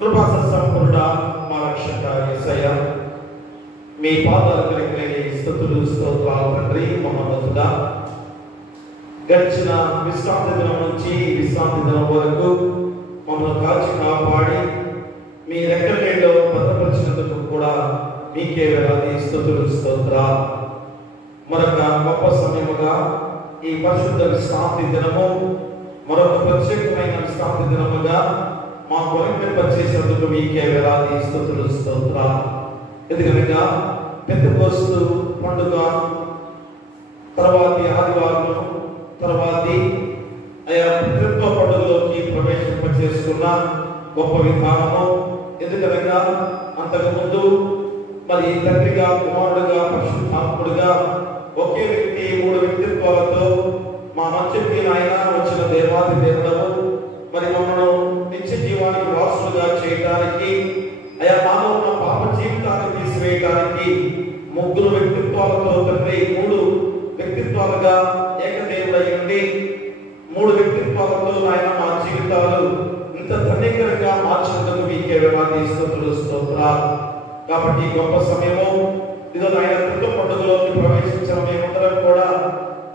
కృపాసంపన్నుడా మా రక్షక యేసయ్య, మీ పాదాల దగ్గరికి స్తుతులు స్తోత్రాలు తండ్రి. మహోన్నతుడా, గడిచిన విశ్రాంతి దినం నుంచి విశ్రాంతి దినం వరకు మమ్మల్ని కాచి కాపాడి మీ రెక్కల నీడలో భద్రపరిచినందుకు కూడా మీకే వేలాది స్తుతులు స్తోత్రాలు. మరొక గొప్ప సమయముగా ఈ పరిశుద్ధ విశ్రాంతి దినము మరొక ప్రత్యేకమైన విశ్రాంతి దినముగా మా కొలింపచేసేందుకు మీకే వేలాది స్తుతులు స్తోత్రాలు. ఎందుకనగా పెంతెకోస్తు పండుగ తర్వాతి ఆదివారం తర్వాతి ఆయా పితృత్వ పండుగలోకి ప్రవేశింపచేసుకున్న గొప్ప విధానము. ఎందుకనగా అంతకుముందు మరి తండ్రిగా, కుమారుడుగా, పరిశుద్ధాత్ముడుగా ఒకే వ్యక్తి మూడు వ్యక్తిత్వాలతో మా మధ్యకి ఆయన వచ్చిన దేవాది దేవుడము మరి మమ్మల్ని నిత్య జీవానికి వారసులుగా చేయడానికి, ఆయా మానవుల పాప జీవితాన్ని తీసివేయడానికి ముగ్గురు వ్యక్తిత్వాలతో తండ్రి మూడు వ్యక్తిత్వాలుగా ఏకదేవుడై ఉండి మూడు వ్యక్తిత్వాలతో ఆయన మా జీవితాలు ఇంత ధన్యకరంగా మార్చినందుకు మీకే వేలాది స్తుతులు స్తోత్రాలు. కాబట్టి గొప్ప సమయము ఇదో ఆయన తృతీయ పండుగలోకి ప్రవేశించిన మేమందరం కూడా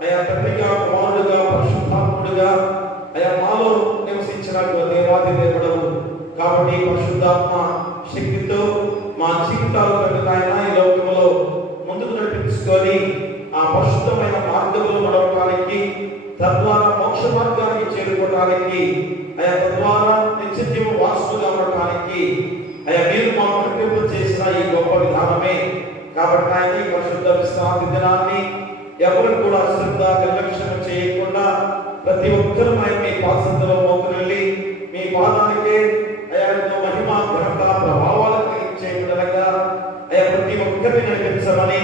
ఆయా తండ్రిగా, కుమారుడుగా, పరిశుద్ధాత్ముడుగా ఆయా మాలో నివసించిన దేవాది దేవుడవు. కాబట్టి పరిశుద్ధాత్మ శక్తితో మా జీవితాలు ఆయన ఈ లోకంలో ముందుకు నడిపించుకొని ఆ పరిశుద్ధమైన మార్గంలో నడవడానికి, తద్వారా మోక్ష మార్గానికి చేరుకోవడానికి, ఆయా తద్వారా నిత్య జీవ వారసులుగా ఉండటానికి ఆయా మీరు మాకు నడిపింప చేసిన ఈ గొప్ప విధానమే. కాబట్టి ఆయన ఈ పరిశుద్ధ విశ్రాంతి దినాన్ని ఎవరు కూడా శ్రద్ధ నిర్లక్ష్యం చేయకుండా ప్రతి ఒక్కరూ ఆయన మీ పాదసంలో మోకరిల్లి మీ పాదానికే అయ్యా మహిమ, ఘనత, ప్రభావాలు కలిగించే విధంగా అయ్యా ప్రతి ఒక్కరిని నడిపించమని,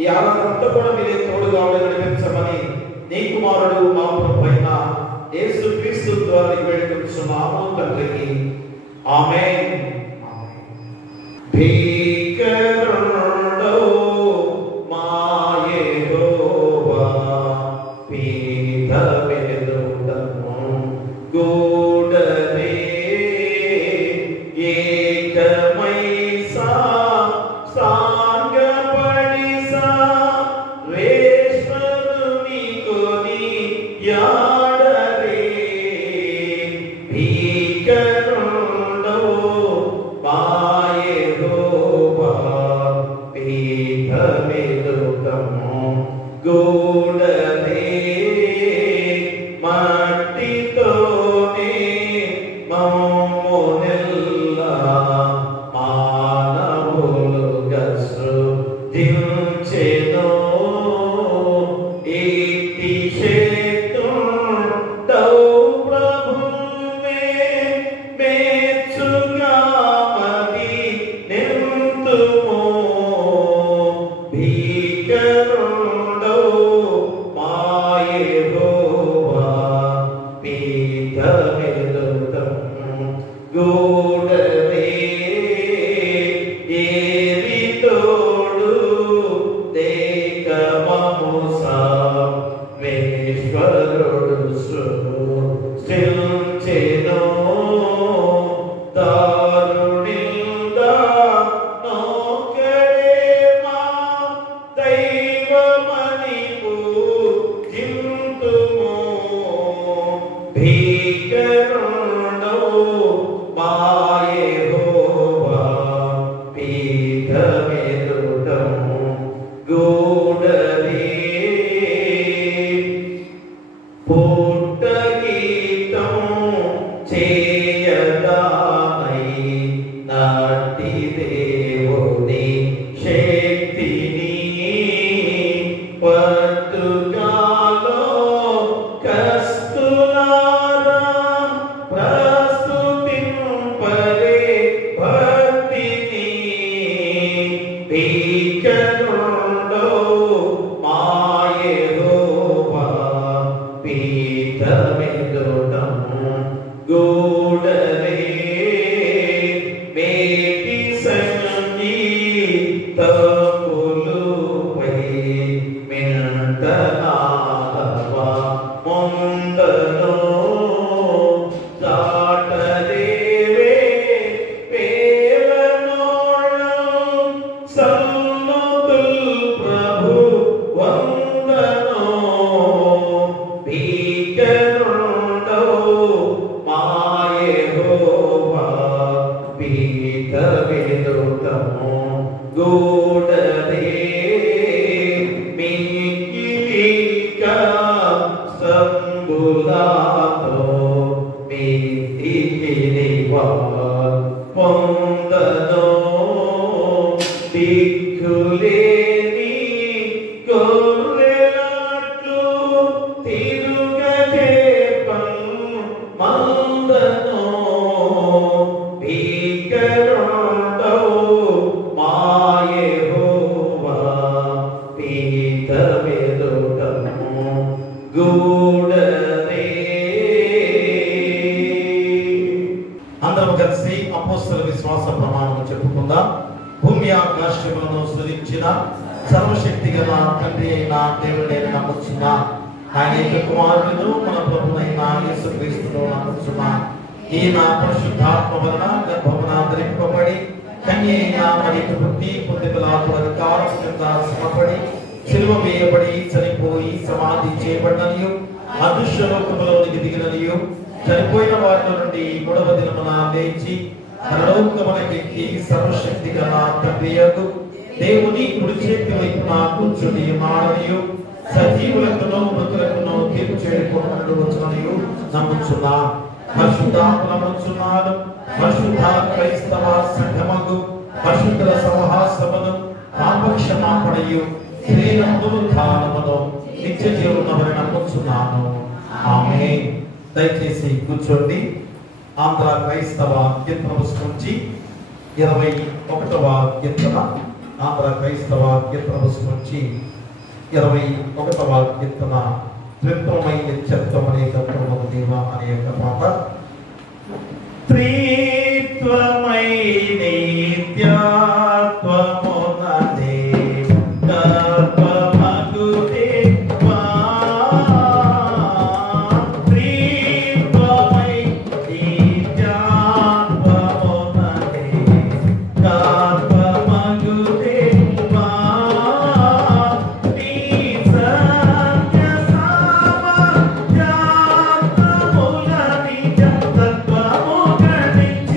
ఈ ఆరాధనంతా కూడా మీరే తోడుగా నడిపించమని నీ కుమారుడు మా ప్రభువైన యేసుక్రీస్తు ద్వారా వేడుకొంచున్నాము తండ్రి. ఆమేన్. వేదోటము గూడదే మీకిలిక సంబులాతో మీకిలివా పొందనో దిక్కులేని గొర్రెలట్లు తిరుగజేపం మందనో భీకరుండో మాయెహోవా పీతమెదుటము గూడదే. అందరం కలిసి అపోస్తల విశ్వాస ప్రమాణం చెప్పుకుందాం. భూమి ఆకాశములను సృజించిన సర్వశక్తి గల తండ్రి అయిన దేవుడిని నమ్ముచున్నా, ఆయన యొక్క కుమారుడు మన ప్రభువైన యేసుక్రీస్తును నమ్ముచున్నా. ఈయన పరిశుద్ధాత్మ వలన గర్భమున ధరింపబడి కన్య అయిన మరియకు పుట్టి పొంది పిలాతు అధికారం కింద శ్రమపడి సిలువ వేయబడి చనిపోయి సమాధి చేయబడిననియు అదృశ్య లోకములోనికి దిగిననియు చనిపోయిన వారిలో నుండి మూడవ దినమున లేచి పరలోకమునకెక్కి సర్వశక్తి గల తండ్రియగు దేవుని కుడి చేతి వైపున కూర్చుని ఉన్నాడనియు సజీవులకును మృతులకును తీర్పు చేయకుండా వచ్చుననియు నమ్ముచున్నా. పరిశుద్ధాత్మ నమ్ముచున్నాను. పరిశుద్ధ క్రైస్తవ సంఘముకు పరిశుద్ధుల సమాహాసమును పాపక్షమాపణయు శ్రీరంతును నిత్య జీవనమని నమ్ముచున్నాను. ఆమేన్. దయచేసి కూర్చోండి. ఆంధ్ర క్రైస్తవ కీర్తన పుస్తకం నుంచి 21వ కీర్తన. ఆంధ్ర క్రైస్తవ కీర్తన పుస్తకం నుంచి 21వ కీర్తన. త్రిత్వమై నిత్యత్వమనే కర్తవ్యము దేవా అనే యొక్క పాట. త్రిత్వమై నిత్యత్వముననే కర్తవ్యము దేవా Thank you.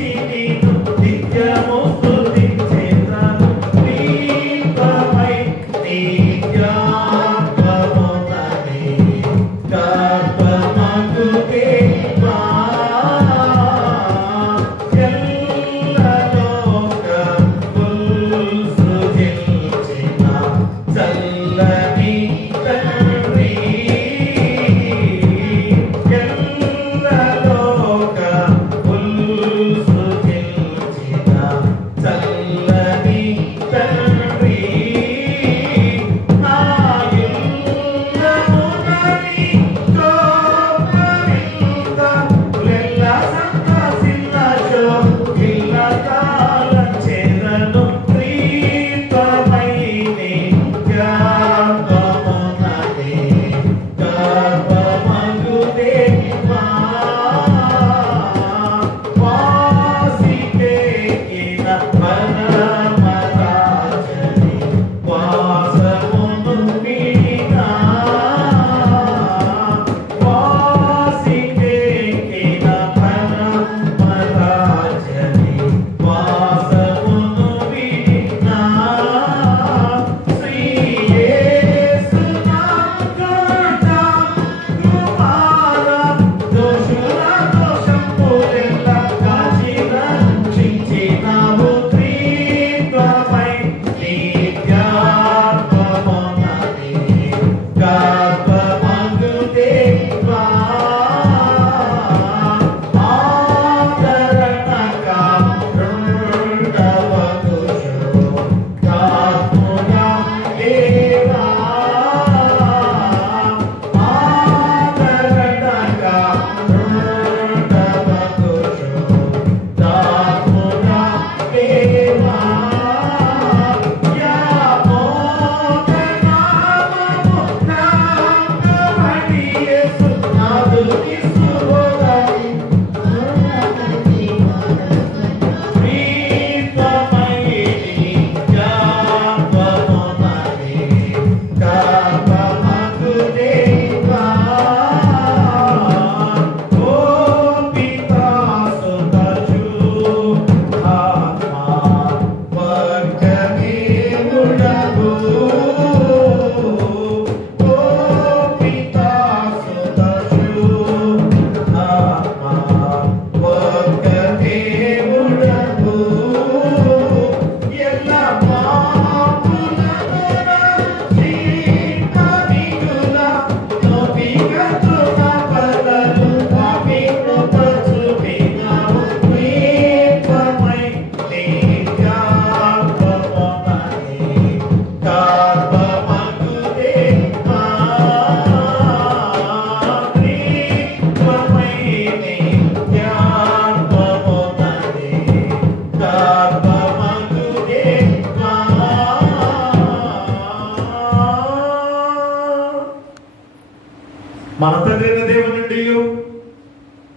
మన తండ్రి దేవుని నుండి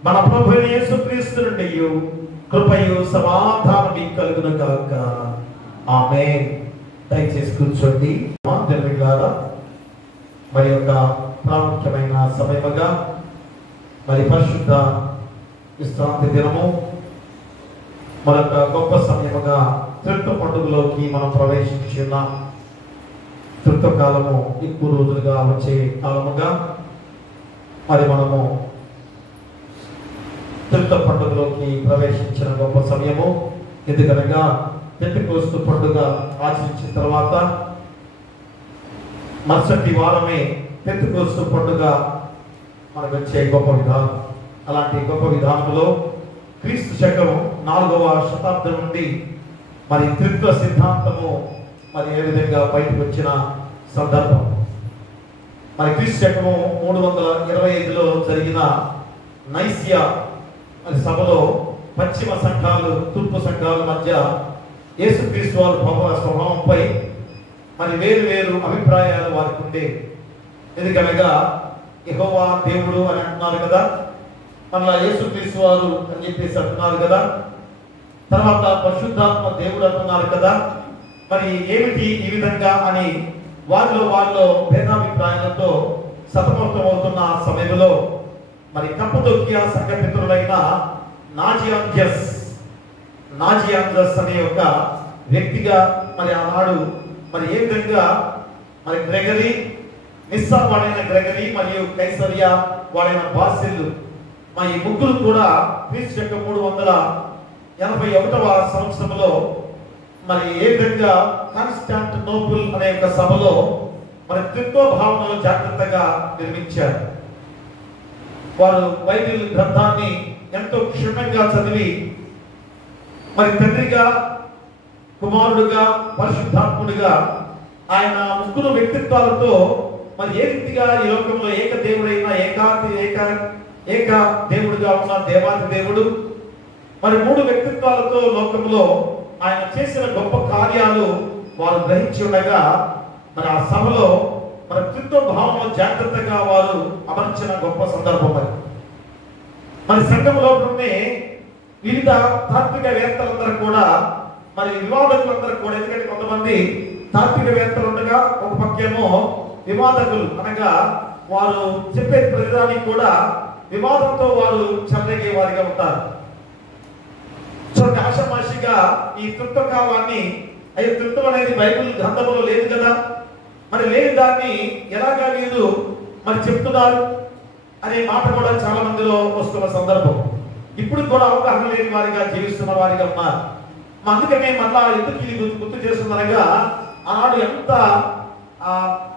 మన ప్రభు యేసుక్రీస్తు నుండి కృపయు సమాధానం కలుగును గాక. ఆమేన్. దయచేసి కూర్చోండి. దేవునిలారా మరి యొక్క ప్రాముఖ్యమైన సమయముగా మరి పరిశుద్ధ విశ్రాంతి దినము మరొక గొప్ప సమయముగా త్రిత్వ పండుగలోకి మనం ప్రవేశించి ఉన్నాం. త్రిత్వ కాలము ఎక్కువ రోజులుగా వచ్చే కాలముగా మరి మనము త్రిత్వ పండుగలోకి ప్రవేశించిన గొప్ప సమయము. ఎందుకనగా పెంతెకోస్తు పండుగ ఆచరించిన తర్వాత మరుసటి వారమే పెంతెకోస్తు పండుగ మనకు వచ్చే గొప్ప విధానం. అలాంటి గొప్ప విధానంలో క్రీస్తు శకం 4వ శతాబ్దం నుండి మరి త్రిత్వ సిద్ధాంతము మరి ఏ విధంగా బయటకు వచ్చిన సందర్భం. మరి క్రీస్తు శకము 325లో జరిగిన నైసియా మరి సభలో పశ్చిమ సంఘాలు తూర్పు సంఘాల మధ్య యేసుక్రీస్తు వారి స్వభావంపై మరి వేరు వేరు అభిప్రాయాలు వారికి ఉండే. ఎందుకనగా యెహోవా దేవుడు అని అంటున్నారు కదా, మళ్ళా యేసుక్రీస్తు వారు అని చెప్పేసి అంటున్నారు కదా, తర్వాత పరిశుద్ధాత్మ దేవుడు అంటున్నారు కదా, మరి ఏమిటి ఈ విధంగా అని వాళ్ళు భేదాభిప్రాయాలతో సతమతమవుతున్న సమయంలో మరి కప్పదొక్కియా సంఘ మిత్రులైన నాజియాంజస్ అనే ఒక వ్యక్తిగా మరి ఆనాడు మరి ఏ విధంగా మరి గ్రెగరీ, నిస్సా వాడైన గ్రెగరీ మరియు కైసరియా వాడైన బాసిల్ మరి ఈ ముగ్గురు కూడా క్రీస్తు శకం 381వ సంవత్సరంలో మరి ఏ విధంగా కాన్స్టాంటినోపుల్ అనే ఒక సభలో మరి త్రిత్వ భావనలు జాగ్రత్తగా నిర్మించారు. వారు బైబిల్ గ్రంథాన్ని ఎంతో క్షుణ్ణంగా చదివి మరి తండ్రిగా, కుమారుడుగా, పరిశుద్ధాత్ముడిగా ఆయన ముగ్గురు వ్యక్తిత్వాలతో మరి ఏ రీతిగా ఈ లోకంలో ఏక దేవుడైన ఏక దేవుడుగా ఉన్న దేవాది దేవుడు మరి 3 వ్యక్తిత్వాలతో లోకంలో ఆయన చేసిన గొప్ప కార్యాలు వారు గ్రహించి ఉండగా మరి ఆ సభలో మరి త్రిత్వ భావంలో జాగ్రత్తగా వారు అమర్చిన గొప్ప సందర్భం. మరి సంఘంలోనే వివిధ తాత్వికవేత్తలందరూ కూడా మరి వివాదకులందరూ కూడా, ఎందుకంటే కొంతమంది తాత్వికవేత్తలు ఉండగా ఒక పక్కేమో వివాదకులు అనగా వారు చెప్పే ప్రతిదానికి కూడా వివాదంతో వారు చెలరేగే వారిగా ఉంటారు. చూడండి, ఆషామాషిగా ఈ త్రిత్వకావాన్ని అయ్యో త్రిత్వం అనేది బైబిల్ గ్రంథంలో లేదు కదా, మరి లేని దాన్ని ఎలాగా వీరు మరి చెప్తున్నారు అనే మాట కూడా చాలా మందిలో వస్తున్న సందర్భం. ఇప్పుడు కూడా అవగాహన లేని వారిగా జీవిస్తున్న వారిగా ఉన్నారు. అందుకనే మళ్ళా ఎందుకు ఇది గుర్తు చేస్తుందనగా ఆనాడు ఎంత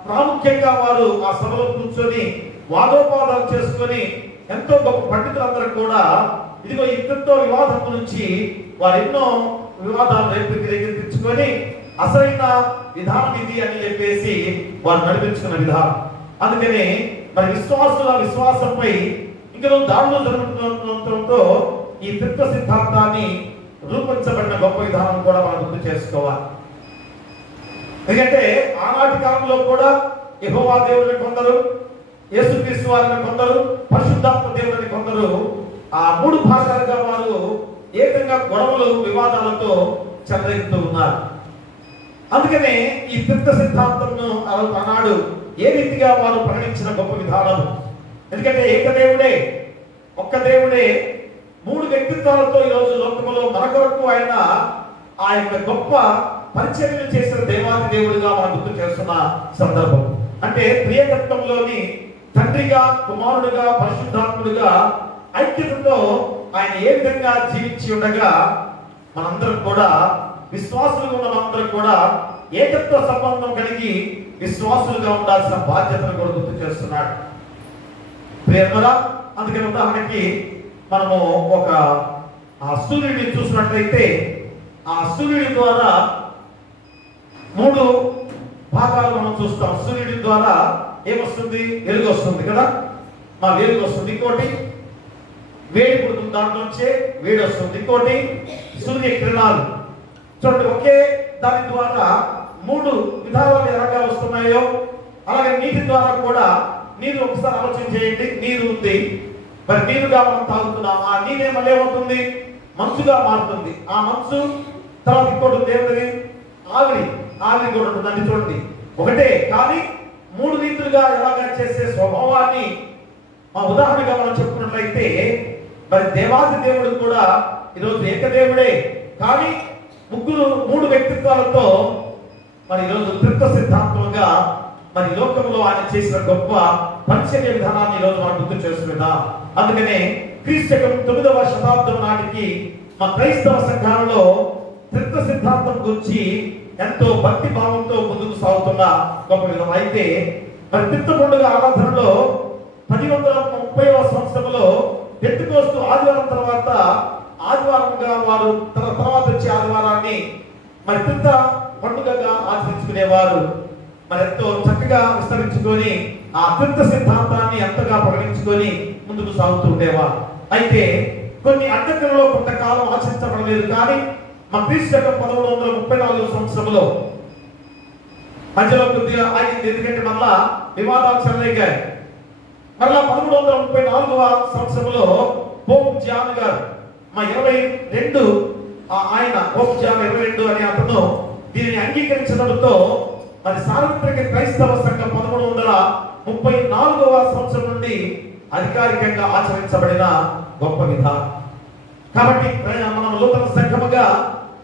ప్రాముఖ్యంగా వారు ఆ సభలో కూర్చొని వాదోపాదాలు చేసుకొని ఎంతో గొప్ప పండితులందరూ కూడా ఇదిగో ఈ త్రిత్వ వివాదం గురించి వారు ఎన్నో వివాదాలు రేపించుకొని అసలైన విధానం ఇది అని చెప్పేసి వారు నడిపించుకున్న విధానం. అందుకనే మరి విశ్వాసుల విశ్వాసంపై ఇంకా దాడులు జరుగుతుండటంతో ఈ త్రిత్వ సిద్ధాంతాన్ని రూపొందించబడిన గొప్ప విధానం కూడా మనం గుర్తు చేసుకోవాలి. ఎందుకంటే ఆనాటి కాలంలో కూడా యెహోవా దేవుడిని కొందరు, యేసుక్రీస్తు వారిని కొందరు, పరిశుద్ధాత్మ దేవుడిని కొందరు, ఆ 3 భాగాలుగా వారు ఏకంగా గొడవలు వివాదాలతో చెలరేగుతూ ఉన్నారు. అందుకనే ఈ త్రిత్వ సిద్ధాంతంను ఆనాడు ఏ రీతిగా వారు ప్రకటించిన గొప్ప విధానం. ఎందుకంటే ఏకదేవుడే, ఒక్క దేవుడే 3 వ్యక్తిత్వాలతో ఈరోజు లోకంలో మన కొరకు ఆయన ఆ యొక్క గొప్ప పరిచర్యలు చేసిన దేవాది దేవుడిగా మనం గుర్తు చేస్తున్న సందర్భం. అంటే ప్రియతత్వంలోని తండ్రిగా, కుమారుడుగా, పరిశుద్ధాత్ముడిగా ఐక్యతతో ఆయన ఏ విధంగా జీవించి ఉండగా మనందరం కూడా విశ్వాసులుగా ఉన్న మనందరం కూడా ఏకత్వ సంబంధం కలిగి విశ్వాసులుగా ఉండాల్సిన బాధ్యతను కూడా గుర్తు చేస్తున్నాడు. ప్రియమరా, అందుకని ఉదాహరణకి మనము ఒక సూర్యుడిని చూసినట్లయితే ఆ సూర్యుడి ద్వారా 3 భాగాలు మనం చూస్తాం. సూర్యుడి ద్వారా ఏమొస్తుంది? వెలుగు వస్తుంది కదా, మా వెలుగు వస్తుంది. ఇంకోటి వేడి పుడుతుంది, దాంట్లోంచే వేడి వస్తుంది. ఇంకోటి సూర్యకిరణాలు. చూడండి, ఒకే దాని ద్వారా 3 విధాలుగా ఎలాగా వస్తున్నాయో అలాగే నీటి ద్వారా కూడా. నీరు ఒకసారి ఆలోచన చేయండి. నీరు ఉంది, మరి నీరుగా మనం తాగుతున్నాం. ఆ నీరే మళ్ళీ ఏమవుతుంది? మంచుగా మారుతుంది. ఆ మంచు తర్వాత ఇంకోటి దేవుడిది ఆవిరి కూడా ఉంటుందండి. చూడండి, ఒకటే కానీ 3 రీతులుగా ఎలాగా చేసే స్వభావాన్ని మా ఉదాహరణగా మనం చెప్పుకున్నట్లయితే, మరి దేవాది దేవుడు కూడా ఈరోజు ఏకదేవుడే కానీ 3 వ్యక్తిత్వాలతో మరి ఈరోజు త్రిత్వ సిద్ధాంతంగా మరి లోకంలో ఆయన చేసిన గొప్ప పరిచర్య విధానాన్ని ఈరోజు మనం గుర్తు చేసుకుందాం. అందుకనే క్రీస్తు 9వ శతాబ్దం నాటికి మా క్రైస్తవ సంఘాలలో త్రిత్వ సిద్ధాంతం గురించి ఎంతో భక్తి భావంతో ముందుకు సాగుతున్న గొప్ప విధానం. అయితే మరి త్రిత్వ పండుగ ఆరాధనలో 1030వ సంవత్సరంలో పెంతెకోస్తు ఆదివారం తర్వాత ఆదివారంగా వారు తర్వాత వచ్చే ఆదివారాన్ని మరి త్రిత్వ పండుగగా ఆచరించుకునేవారు. మరి ఎంతో చక్కగా విస్తరించుకొని ఆ త్రిత్వ సిద్ధాంతాన్ని ఎంతగా ప్రకటించుకొని ముందుకు సాగుతూ ఉండేవారు. అయితే కొన్ని అడ్డంకులలో కొంతకాలం ఆచరించబడలేదు. కానీ మా క్రీస్తు 1134 సంవత్సరంలో మధ్యలో కొద్దిగా ఆగింది. ఎందుకంటే మళ్ళా వివాదాలు చెలరేగాయి. మరలా 1134వ సంవత్సరంలో పోప్ జాన్ గారు మా 22 ఆయన పోప్ జాన్ 22 అనే అతను దీనిని అంగీకరించడంతో మరి సార్వత్రిక క్రైస్తవ సంఘం 1334వ సంవత్సరం నుండి అధికారికంగా ఆచరించబడిన గొప్ప విధానం. కాబట్టి మనం నూతన సంఘముగా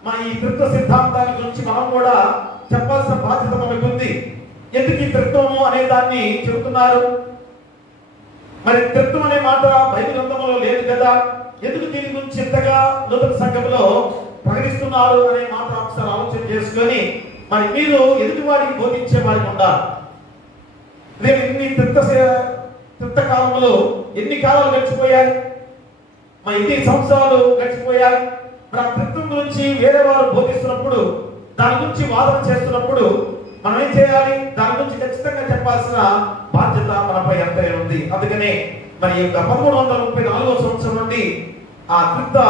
మా ఈ త్రిత్వ సిద్ధాంతాన్ని గురించి మనం కూడా చెప్పాల్సిన బాధ్యత మనకు ఉంది. ఎందుకు ఈ త్రిత్వము అనే దాన్ని చెబుతున్నారు? మరి త్రిత్వం అనే మాట బైబిల్ గ్రంథంలో లేదు కదా. ఎందుకు దీని గురించి ఇంతగా నూతన సంఘంలో ప్రకటిస్తున్నారు అనే మాట ఒకసారి ఆలోచన చేసుకొని మరి మీరు ఎదుటి వారికి బోధించే వారికి ఉండాలి. నేను ఇన్ని త్రిత్వ కాలంలో ఎన్ని కాలాలు గడిచిపోయాయి, మరి ఎన్ని సంవత్సరాలు గడిచిపోయాయి. మరి ఆ త్రిత్వం గురించి వేరే వారు బోధిస్తున్నప్పుడు, దాని గురించి వాదన చేస్తున్నప్పుడు మనం ఏం చేయాలి? దాని గురించి ఖచ్చితంగా చెప్పాల్సిన బాధ్యత మనపై ఎంతైనా ఉంది. అందుకనే మరి 1334వ సంవత్సరం నుండి ఆ త్రిత్వ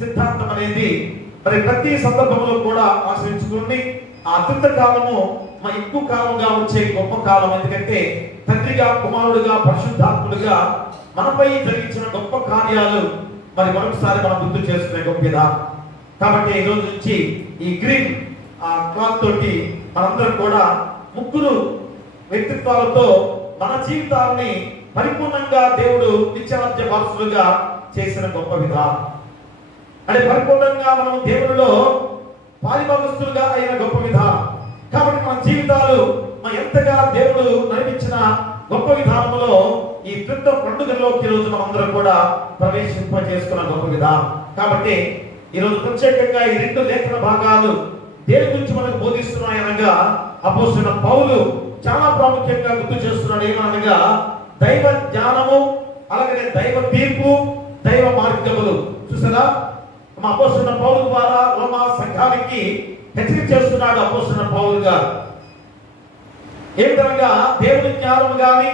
సిద్ధాంతం అనేది మరి ప్రతి సందర్భంలో కూడా ఆశ్రయించుకుని ఆ త్రిత్వ కాలము మా ఎక్కువ కాలంగా వచ్చే గొప్ప కాలం. ఎందుకంటే తండ్రిగా, కుమారుడుగా, పరిశుద్ధాత్ముడుగా మనపై జరిగించిన గొప్ప కార్యాలు మరి మరొకసారి మనం గుర్తు చేసుకునే గొప్ప విధానం. కాబట్టి ఈ రోజు నుంచి ఈ గ్రీన్ క్లాత్ తోటి మనందరం కూడా 3 వ్యక్తిత్వాలతో మన జీవితాన్ని పరిపూర్ణంగా దేవుడు నిత్యరాజ్య వారసులుగా చేసిన గొప్ప విధానం. అంటే పరిపూర్ణంగా మనం దేవుడిలో పాలిభాగస్తులుగా అయిన గొప్ప విధానం. కాబట్టి మన జీవితాలు ఎంతగా దేవుడు నడిపించిన గొప్ప విధానంలో ఈ త్రిత్వ పండుగలోకి ఈ రోజు మనందరం కూడా ప్రవేశింపజేసుకున్న గొప్ప విధానం. కాబట్టి ఈ రోజు ప్రత్యేకంగా ఈ 2 లేఖన భాగాలు దేని గురించి మనకు బోధిస్తున్నాయనగా అపోస్తలుడైన పౌలు చాలా ప్రాముఖ్యంగా గుర్తు చేస్తున్నాడు. ఏమనగా దైవ జ్ఞానము, అలాగే దైవ తీర్పు, దైవ మార్గములు. చూసారా, మా అపోస్తలుడైన పౌలు ద్వారా రోమా సంఘానికి హెచ్చరిక చేస్తున్నాడు అపోస్తలుడైన పౌలు గారు. ఏ విధంగా దేవుని జ్ఞానం గాని,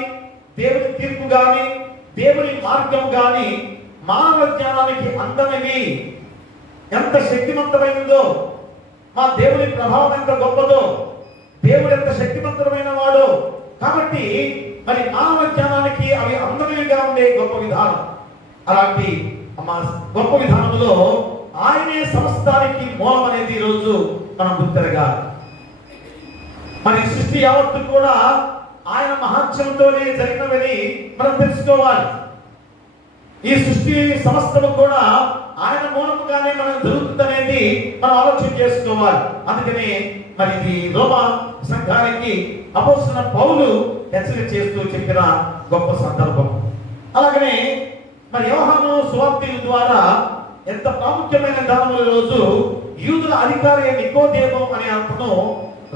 దేవుని తీర్పు గాని, దేవుని మార్గం గాని మానవ జ్ఞానానికి అందనివి. ఎంత శక్తివంతమైనదో, మా దేవుని ప్రభావం ఎంత గొప్పదో, దేవుడు ఎంత శక్తివంతమైన వాడో. కాబట్టి మరి మానవ జ్ఞానానికి అవి అందమైనవిగా ఉండే గొప్ప విధానం. అలాంటి గొప్ప విధానంలో ఆయనే సమస్తానికి మూలం అనేది ఈరోజు మనం గుర్తెరగాలి. మరి సృష్టి యావత్తు కూడా ఆయన మహాత్మ్యంతోనే జరిగినవని మనం తెలుసుకోవాలి. ఈ సృష్టి సమస్తము కూడా ఆయన మూలముగానే మనం జరుగుతుందనేది మనం ఆలోచన చేసుకోవాలి. అందుకనే మరి ఇది రోమా సంఘానికి అపోస్తలుడైన పౌలు హెచ్చరిక చేస్తూ చెప్పిన గొప్ప సందర్భం. అలాగనే మరి యోహాను సువార్తీయుల ద్వారా ఎంత ప్రాముఖ్యమైన దానముల రోజు యూదుల అధికారి నికోదేము అనే అతను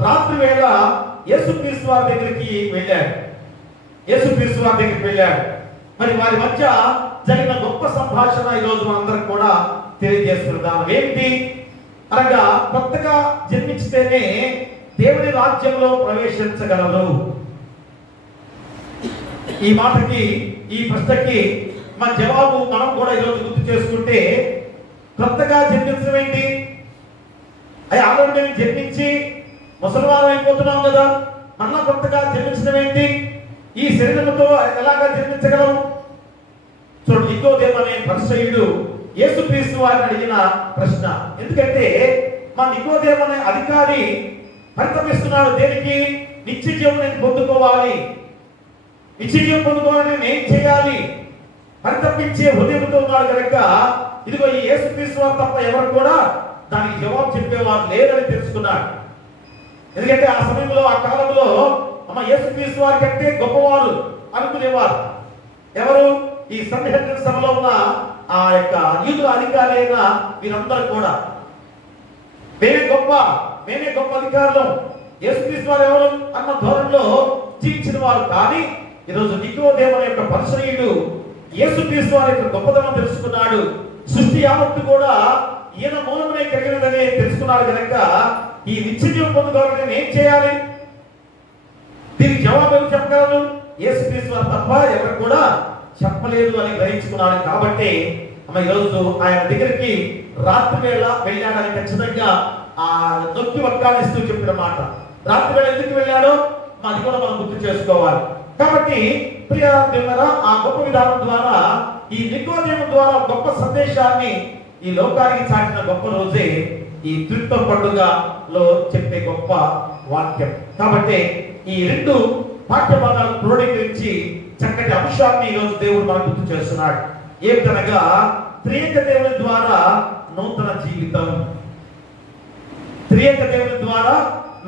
రాత్రి వేళ యేసుక్రీస్తు వారి దగ్గరికి వెళ్ళాడు. మరి వారి మధ్య జరిగిన గొప్ప సంభాషణ ఈ రోజు మనందరం కూడా తెలియజేస్తున్నాం. ఏంటి అనగా కొత్తగా జన్మించితేనే దేవుని రాజ్యంలో ప్రవేశించగలరు. ఈ మాటకి, ఈ ప్రశ్నకి మన జవాబు మనం కూడా ఈరోజు గుర్తు చేసుకుంటే, కొత్తగా జన్మించడం ఏంటి? అవి ఆల్రెడీ మేము జన్మించి ముసలివారం అయిపోతున్నాం కదా, మళ్ళా కొత్తగా జన్మించడం ఏంటి? ఈ శరీరంతో ఎలాగా జన్మించగలం? చూడండి, నికోదేము అనే పరిసయ్యుడు యేసుక్రీస్తు వారిని అడిగిన ప్రశ్న. ఎందుకంటే మా నికోదేము అనే అధికారి పరితపిస్తున్నాడు. దేనికి? నిత్య జీవం నేను పొందుకోవాలి, నిత్య జీవం పొందుకోవాలని నేను ఏం చేయాలి? పరితపించే హృదయంతో ఉన్నాడు కనుక ఇదిగో ఈ యేసుక్రీస్తు వారు తప్ప ఎవరు కూడా దానికి జవాబు చెప్పేవారు లేదని తెలుసుకున్నాడు. ఎందుకంటే ఆ సమయంలో, ఆ కాలంలో అమ్మ యేసుక్రీస్తు వారి కంటే గొప్పవారు అనుకునేవారు ఎవరు? ఈ సన్నిహితుల సభలో ఉన్న ఆ యొక్క యూదుల అధికారి అయిన వీరందరూ కూడా మేమే గొప్ప అధికారులం, యేసుక్రీస్తు వారు ఎవరు అన్న ధోరణిలో జీవించిన వారు. కానీ ఈరోజు నికోదేము అనే యొక్క పరిసయ్యుడు యేసుక్రీస్తు వారి యొక్క గొప్పతనం తెలుసుకున్నాడు. సృష్టి యావత్తు కూడా ఈయన మూలమునే కలిగినదని తెలుసుకున్నాడు కనుక ఈ నిత్య జీవం పొందుకోవాలని నేను ఏం చేయాలి? దీనికి జవాబు ఎవరు చెప్పగలరు? యేసుక్రీస్తు వారు తప్ప ఎవరు కూడా చెప్పలేదు అని గ్రహించుకున్నాడు. కాబట్టి ఈరోజు ఆయన దగ్గరికి రాత్రి వేళ వెళ్ళాడని ఖచ్చితంగా ఆ నొక్కి వక్కాలిస్తూ చెప్పిన మాట. రాత్రి వేళ ఎందుకు వెళ్ళాడో అది కూడా మనం గుర్తు చేసుకోవాలి. కాబట్టి ప్రియ దేవులారా, ఆ గొప్ప విధానం ద్వారా, ఈ నికోదేము ద్వారా గొప్ప సందేశాన్ని ఈ లోకానికి చాటిన గొప్ప రోజే ఈ త్రిత్వ పండుగలో చెప్పే గొప్ప వాక్యం. కాబట్టి ఈ రెండు పాఠ్య భాగాలు క్రోడీకరించి చక్కటి అంశాన్ని ఈరోజు దేవుడు మనకు గుర్తు చేస్తున్నాడు. ఏమిటనగా త్రియేక దేవుని ద్వారా నూతన జీవితం. త్రియేక దేవుని ద్వారా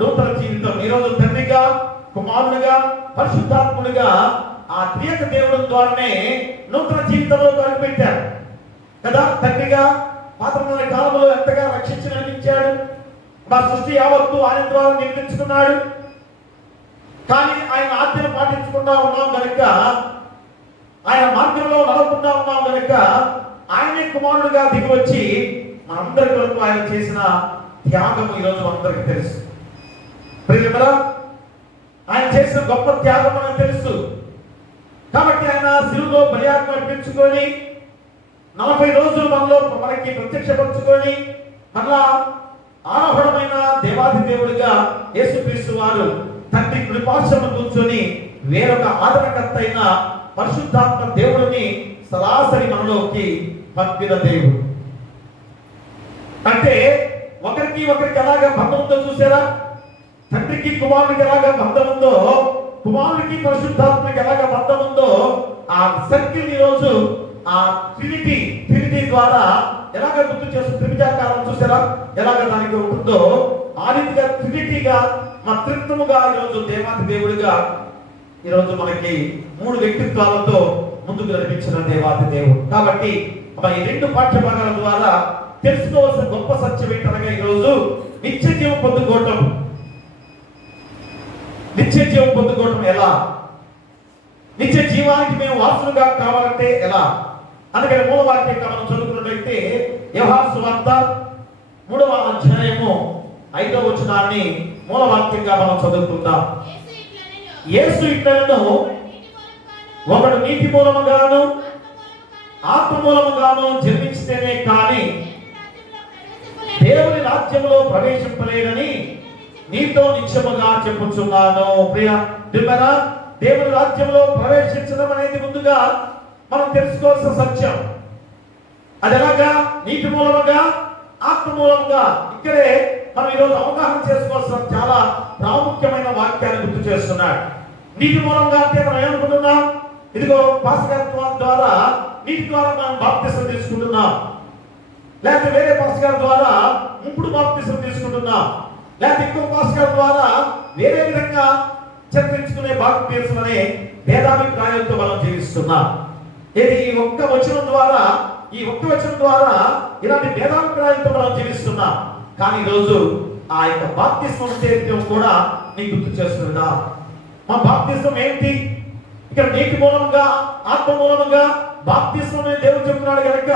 నూతన జీవితం. ఈరోజు తండ్రిగా, కుమారునిగా, పరిశుద్ధాత్మునిగా ఆ త్రియేక దేవుని ద్వారానే నూతన జీవితంలో కనిపెట్టారు కదా. తండ్రిగా పాత్రమైన కాలంలో ఎంతగా రక్షించి నడిపించాడు. మా సృష్టి యావత్తు ఆయన ద్వారా నిర్మించుకున్నాడు. కానీ ఆయన ఆజ్ఞను పాటించకుండా ఉన్నాం కనుక, ఆయన మార్గంలో నడవకుండా ఉన్నాం కనుక ఆయనే కుమారుడుగా దిగి వచ్చి మనందరి కొరకు ఆయన చేసిన త్యాగం ఈరోజు అందరికీ తెలుసు. ప్రియమరా, ఆయన చేసిన గొప్ప త్యాగం మనకు తెలుసు. కాబట్టి ఆయన శిలువలో బలియాగం అర్పించుకొని 40 రోజులు మనకి ప్రత్యక్షపరచుకొని మళ్ళా ఆరోహణమైన దేవాది దేవుడిగా యేసుక్రీస్తు వారు తండ్రి కృపాసనం కూర్చొని వేరొక ఆదరణకర్త అయిన పరిశుద్ధాత్మ దేవుడిని సరాసరి మనలోకి పంపిన దేవుడు. అంటే ఒకరికి ఎలాగ బంధం ఉందో చూసారా? తండ్రికి కుమారుడికి ఎలాగ బంధం ఉందో, కుమారుడికి పరిశుద్ధాత్మకి ఎలాగ బంధం ఉందో, ఆ సర్కిల్ ఈరోజు ఆ ట్రినిటీ ద్వారా ఎలాగ గుర్తు చేస్తూ త్రివిధాకారం చూసారా ఎలాగ దానికి ఉంటుందో, ఆ రీతిగా ట్రినిటీగా మా త్రిత్వముగా ఈరోజు దేవాది దేవుడిగా ఈరోజు మనకి 3 వ్యక్తిత్వాలతో ముందుకు నడిపించిన దేవాది దేవుడు. కాబట్టి ఈ 2 పాఠ్య భాగాల ద్వారా తెలుసుకోవాల్సిన గొప్ప సత్యం ఏంటనగా ఈరోజు నిత్య జీవం పొందుకోవటం. నిత్య జీవం పొందుకోవటం ఎలా? నిత్య జీవానికి మేము వారసులుగా కావాలంటే ఎలా? అందుకని మూల వాక్యంగా మనం చదువుకున్నట్లయితే యోహాను సువార్త 3వ అధ్యాయము 5వ వచనాన్ని మూల వాక్యంగా మనం చదువుకుందాం. యేసు ఇట్లనెను, ఒకడు నీటి మూలముగాను ఆత్మ మూలముగాను జన్మించితేనే కానీ దేవుని రాజ్యంలో ప్రవేశింపలేడని నీతో నిశ్చయముగా చెప్పుచున్నాను. ప్రియ దేవుడా, దేవుని రాజ్యంలో ప్రవేశించడం అనేది ముందుగా మనం తెలుసుకోవాల్సిన సత్యం. అది ఎలాగా? నీటి మూలముగా, ఆత్మ మూలముగా. ఇక్కడే మనం ఈరోజు అవగాహన చేసుకోవాల్సిన చాలా ప్రాముఖ్యమైన వాక్యాన్ని గుర్తు చేస్తున్నాడు. నీటి మూలంగా అంటే మనం ఏమనుకుంటున్నాం? ఇదిగో పాస్కత్వం ద్వారా, నీటి ద్వారా మనం బాప్తిసం తీసుకుంటున్నాం, లేకపోతే వేరే పాస్కర్ ద్వారా ఇప్పుడు బాప్తిసం తీసుకుంటున్నాం, లేకపోతే ఇంకో పాస్కర్ ద్వారా వేరే విధంగా చర్చించుకునే బాప్తిసం అనే భేదాభిప్రాయంతో మనం జీవిస్తున్నాం. ఇది ఈ ఒక్క వచనం ద్వారా ఇలాంటి భేదాభిప్రాయంతో మనం జీవిస్తున్నాం. కానీ ఈరోజు ఆ యొక్క బాప్తిస్మం చరిత్రం కూడా నీకు గుర్తు చేస్తుందా? మా బాప్తిస్మం ఏంటి? ఇక్కడ నీటి మూలంగా, ఆత్మ మూలంగా బాప్తిస్మం అని దేవుడు చెప్తున్నాడు కనుక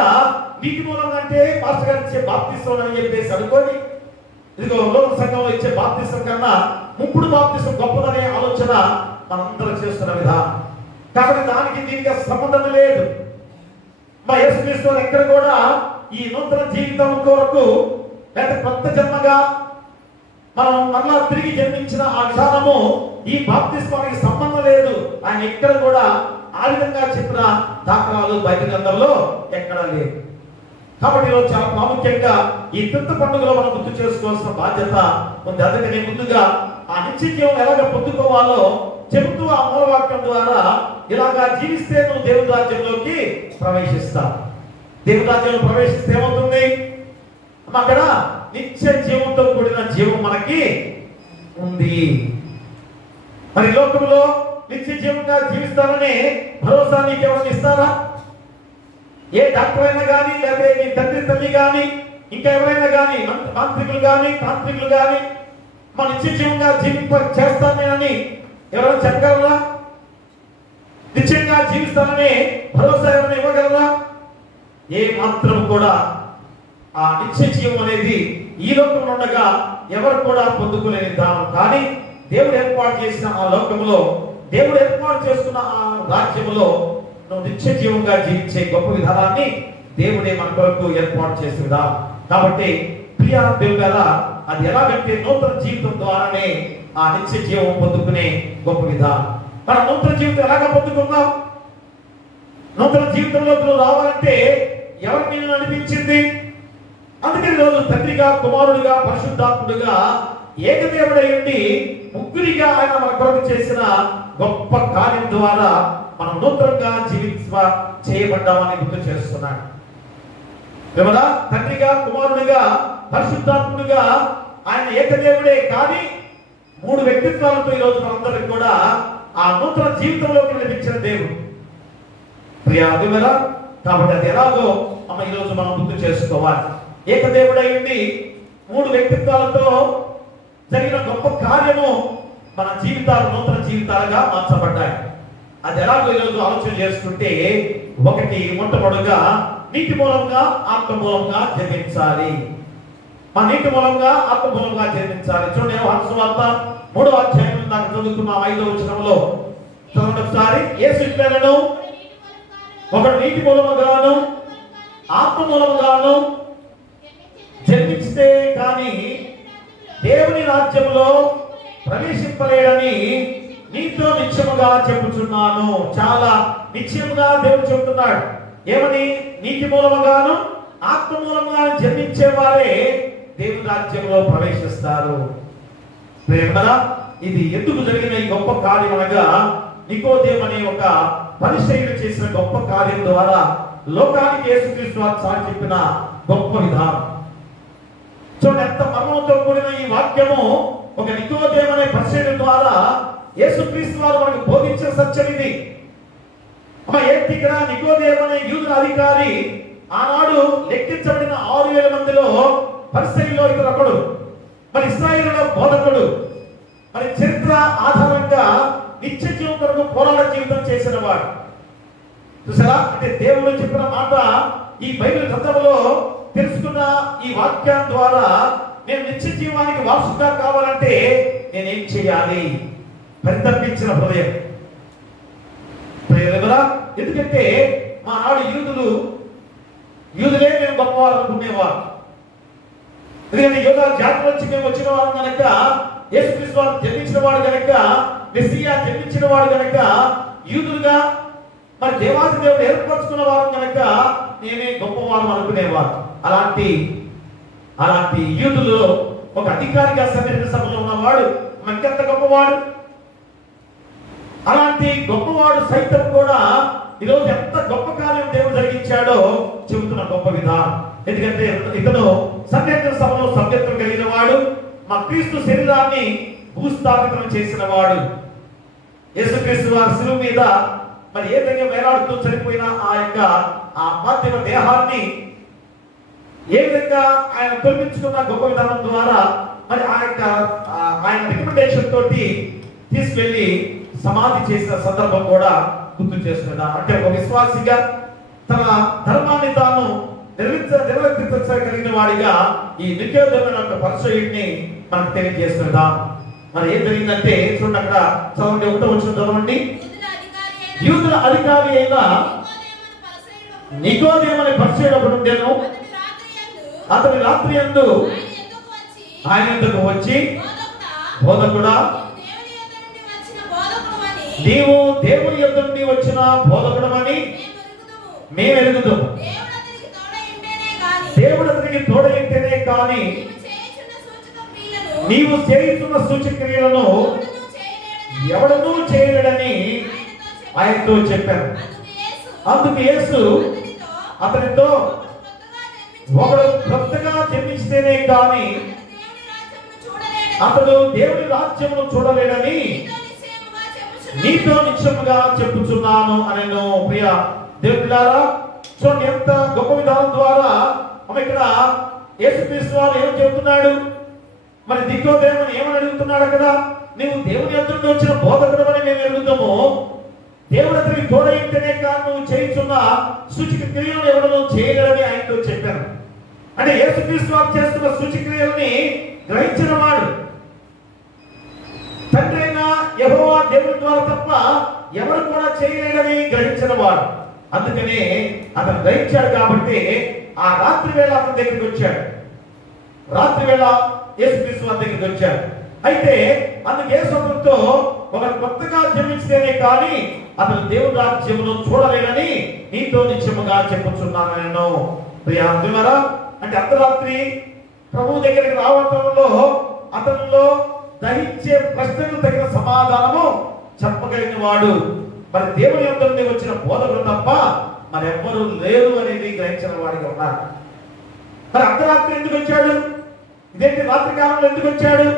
నీటి మూలంగా అంటే పాస్టర్ గారు ఇచ్చే బాప్తిస్మం అని చెప్పేసి అనుకోని ఇదిగో లోక సంఘంలో ఇచ్చే బాప్తిస్మం కన్నా ముప్పుడు బాప్తిస్మం గొప్పదనే ఆలోచన మనందరం చేస్తున్న విధానం. కాబట్టి దానికి దీనికి సంబంధం లేదు. మా యేసుక్రీస్తు వారు ఎక్కడ కూడా ఈ నూతన జీవితం కొరకు లేదా కొత్త జన్మగా మనం మళ్ళా తిరిగి జన్మించిన ఆ విధానము ఈ బాప్తిస్మానికి సంబంధం లేదు. ఆయన ఎక్కడ కూడా ఆ విధంగా చెప్పిన దాఖలాలు బైబిల్ గ్రంథంలో ఎక్కడా లేదు. కాబట్టి ఈరోజు చాలా ప్రాముఖ్యంగా ఈ తిత్త పండుగలో మనం గుర్తు చేసుకోవాల్సిన బాధ్యత ఉంది. అందుకని ముందుగా ఆ నిత్య జీవం ఎలాగ పొందుకోవాలో చెబుతూ ఆ మూలవాక్యం ద్వారా ఇలాగా జీవిస్తే నువ్వు దేవుని రాజ్యంలోకి ప్రవేశిస్తావు. దేవుని రాజ్యంలో ప్రవేశిస్తే ఏమవుతుంది? అక్కడ నిత్య జీవంతో కూడిన జీవం మనకి ఉంది. మరి లోకంలో నిత్య జీవంగా జీవిస్తానని భరోసా నీకు ఎవరైనా ఇస్తారా? ఏ డాక్టర్ అయినా కానీ, లేకపోతే నీ తండ్రి తల్లి కానీ, ఇంకా ఎవరైనా కానీ, మాంత్రికులు కానీ, తాంత్రికులు కానీ మన నిత్య జీవంగా చేస్తాను నేనని ఎవరైనా చెప్పగలరా? నిత్యంగా జీవిస్తానని భరోసా ఎవరైనా ఇవ్వగలరా? ఏ మాత్రం కూడా ఆ నిత్య జీవం అనేది ఈ లోకంలో ఉండగా ఎవరు కూడా పొందుకునేది దానం. కానీ దేవుడు ఏర్పాటు చేసిన ఆ లోకంలో, దేవుడు ఏర్పాటు చేసుకున్న ఆ రాజ్యంలో నువ్వు నిత్య జీవంగా జీవించే గొప్ప విధానాన్ని దేవుడే మన కొరకు ఏర్పాటు చేసిందా. కాబట్టి ప్రియ దేవుడా, అది ఎలాగంటే నూతన జీవితం ద్వారానే ఆ నిత్య జీవం పొందుకునే గొప్ప విధానం. మన నూతన జీవితం ఎలాగ పొందుకున్నాం? నూతన జీవితంలోకి నువ్వు రావాలంటే ఎవరు నిన్ను నడిపించింది? అందుకని రోజు తండ్రిగా, కుమారుడిగా, పరిశుద్ధాత్ముడిగా ఏకదేవుడై ఉండి ముగ్గురిగా ఆయన మన కొరకు చేసిన గొప్ప కార్యం ద్వారా మనం నూతనంగా చేయబడ్డామని గుర్తు చేస్తున్నాడు. ఏమన్నా తండ్రిగా, కుమారుడిగా, పరిశుద్ధాత్ముడిగా ఆయన ఏకదేవుడే. కానీ మూడు వ్యక్తిత్వాలతో ఈరోజు మనందరికి కూడా ఆ నూతన జీవితంలోకి నడిపించిన దేవుడు ప్రియాదులరా. కాబట్టి అది ఎలాగో ఈరోజు మనం గుర్తు చేసుకోవాలి. ఏకదేవుడై ఉండి మూడు వ్యక్తిత్వాలతో జరిగిన గొప్ప కార్యము మన జీవితాలు నూతన జీవితాలుగా మార్చబడ్డాయి. అది ఎలాగో ఈరోజు ఆలోచన చేసుకుంటే, ఒకటి మొట్టమొదటిగా నీటి మూలంగా ఆత్మ మూలంగా జన్మించాలి. మన నీటి మూలంగా ఆత్మ మూలంగా జన్మించాలి. చూడండి, యోహాను సువార్త 3వ అధ్యాయం నాకు చదువుకున్నాం 5వ వచనంలో చదవండి ఒకసారి. యేసు ఇట్లనెను, ఒకడు నీటి మూలముగాను ఆత్మ మూలముగాను జన్మించితే కానీ దేవుని రాజ్యంలో ప్రవేశింపలేడని నీతో నిశ్చయముగా చెప్పుచున్నాను. చాలా నిశ్చయముగా దేవుడు చెబుతున్నాడు. ఏమని? నీటి మూలముగాను ఆత్మ మూలముగా జన్మించే వారే దేవుని రాజ్యంలో ప్రవేశిస్తారు. ప్రేమరా, ఇది ఎందుకు జరిగిన ఈ గొప్ప కార్యం అనగా, నికోదేము అనే ఒక పరిసయ్యుడు చేసిన గొప్ప కార్యం ద్వారా లోకానికి యేసుక్రీస్తు వారు సాటి చెప్పిన గొప్ప విధానం. చూడండి, ఎంత మర్మంతో కూడిన ఈ వాక్యము ఒక నికోదేము అనే పరిసయ్యుడి ద్వారా యేసుక్రీస్తు వారు మనకు బోధించిన సత్యం ఇది. ఇక్కడ నికోదేము అనే యూదుల అధికారి ఆనాడు లెక్కించబడిన 6,000 మందిలో పరిసయ్యుల్లో ఇతడు ఒకడు. మరి ఇశ్రాయేలుల బోధకుడు, మరి చరిత్ర ఆధారంగా నిత్య జీవం కొరకు పోరాట జీవితం చేసిన వాడు. చూసారా? అంటే దేవుడు చెప్పిన మాట ఈ బైబిల్ గ్రంథంలో తెలుసుకున్న ఈ వాక్యం ద్వారా నేను నిత్య జీవానికి వారసుగా కావాలంటే నేనేం చేయాలి? పరితపించిన హృదయం. ఎందుకంటే మా నాడు యూదులే మేము గొప్పవారు అనుకునేవారు. ఎందుకంటే యూదా జాతి నుంచి మేము వచ్చిన వారు కనుక, యేసుక్రీస్తు వారు జన్మించిన వాడు కనుక, మెస్సియా జన్మించిన వాడు కనుక, యూదులుగా మరి దేవాది దేవుడు ఏర్పరచుకున్న వారు కనుక నేనే గొప్పవారు అనుకునేవారు. అలాంటి యూదులు ఒక అధికారిగా సన్నిహిత సభలో ఉన్నవాడు మనకెంత గొప్పవాడు. అలాంటి గొప్పవాడు సైతం కూడా ఈరోజు ఎంత గొప్ప కార్యం దేవుడు జరిగించాడో చెబుతున్న గొప్ప విధానం. ఎందుకంటే ఇతను సన్నిహిత సభలో సభ్యత్వం కలిగిన వాడు, మా క్రీస్తు శరీరాన్ని భూస్థాపితం చేసిన వాడు. యేసుక్రీస్తు వారి శిలువ మీద మరి ఏ విధంగా వేలాడుతూ చనిపోయిన ఆ పార్థివ దేహాన్ని ఏ విధంగా ఆయన తొలగించుకున్న గొప్ప విధానం ద్వారా మరి ఆయన రికమెండేషన్ తోటి తీసుకెళ్లి సమాధి చేసిన సందర్భం కూడా గుర్తు చేస్తున్నా. అంటే ఒక విశ్వాసిగా తన ధర్మాన్ని తాను నిర్వర్తించగలిగిన వాడిగా ఈ నికోదేము యొక్క పరిచయుడిని మనకు తెలియజేస్తున్నా. మరి ఏం జరిగిందంటే చూడండి, అక్కడ చదవండి, 1వ వచనం చదవండి. యూదుల అధికారి అయిన నికోదేమని పరిచయుడు ఒకడు ఉండెను. అతని రాత్రి యందు ఆయన యొద్దకు వచ్చి, బోధకుడా, నీవు దేవుని యొద్ద నుండి వచ్చిన బోధకుడమని మేము ఎరుగుదుము. దేవుడు అతనికి తోడైంటేనే కానీ నీవు చేయుచున్న సూచక్రియలను ఎవడనూ చేయలేడని ఆయనతో చెప్పాను. అందుకు యేసు అతనితో, ఒకడు కొత్తగా జన్మిస్తేనే కానీ అతడు దేవుని రాజ్యమును చూడలేడని నీతో నిశ్చయముగా చెప్పుచున్నాను అనెను. ప్రియ దేవులారా, చూడండి ఎంత గొప్ప విధానం ద్వారా ఇక్కడ యేసుక్రీస్తు వారు ఏమని చెబుతున్నాడు. మరి నికోదేముని ఏమని అడుగుతున్నాడు అక్కడ? నీవు దేవుని యొద్ద నుండి వచ్చిన బోధకుడు అని మేము ఎరుగుతాము. దేవుడు అతనికి తోడైంటేనే కానీ నువ్వు చేయించున్న సూచక క్రియలను ఎవరు చేయలేదని ఆయనతో చెప్పాను. అంటే యేసుక్రీస్తు వారు చేస్తున్న సూచక్రియలని గ్రహించిన వాడు తండ్రి అయిన యెహోవా దేవుని ద్వారా తప్ప ఎవరు కూడా చేయలేదని గ్రహించిన వాడు. అందుకనే అతను గ్రహించాడు కాబట్టి ఆ రాత్రి వేళ అతని దగ్గరికి వచ్చాడు. రాత్రి వేళ యేసుక్రీస్తు వారి దగ్గరికి వచ్చాడు. అయితే అందుకు యేసు అతనితో, ఒకరు కొత్తగా జన్మించితేనే కానీ అతను దేవుని రాజ్యమును చూడలేడని నీతో నిశ్చయముగా చెప్పుచున్నాను నేను. ప్రియారా, అంటే అర్ధరాత్రి ప్రభువు దగ్గరికి రావటంలో అతనిలో దహించే ప్రశ్నకు తగిన సమాధానము చెప్పగలిగిన వాడు మరి దేవుని యొద్ద నుండి వచ్చిన బోధకుడు తప్ప మరెవ్వరూ లేరు అనేది గ్రహించిన వాడిగా ఉన్నారు. మరి అర్ధరాత్రి ఎందుకు వచ్చాడు? ఇదేంటి రాత్రి కాలంలో ఎందుకు వచ్చాడు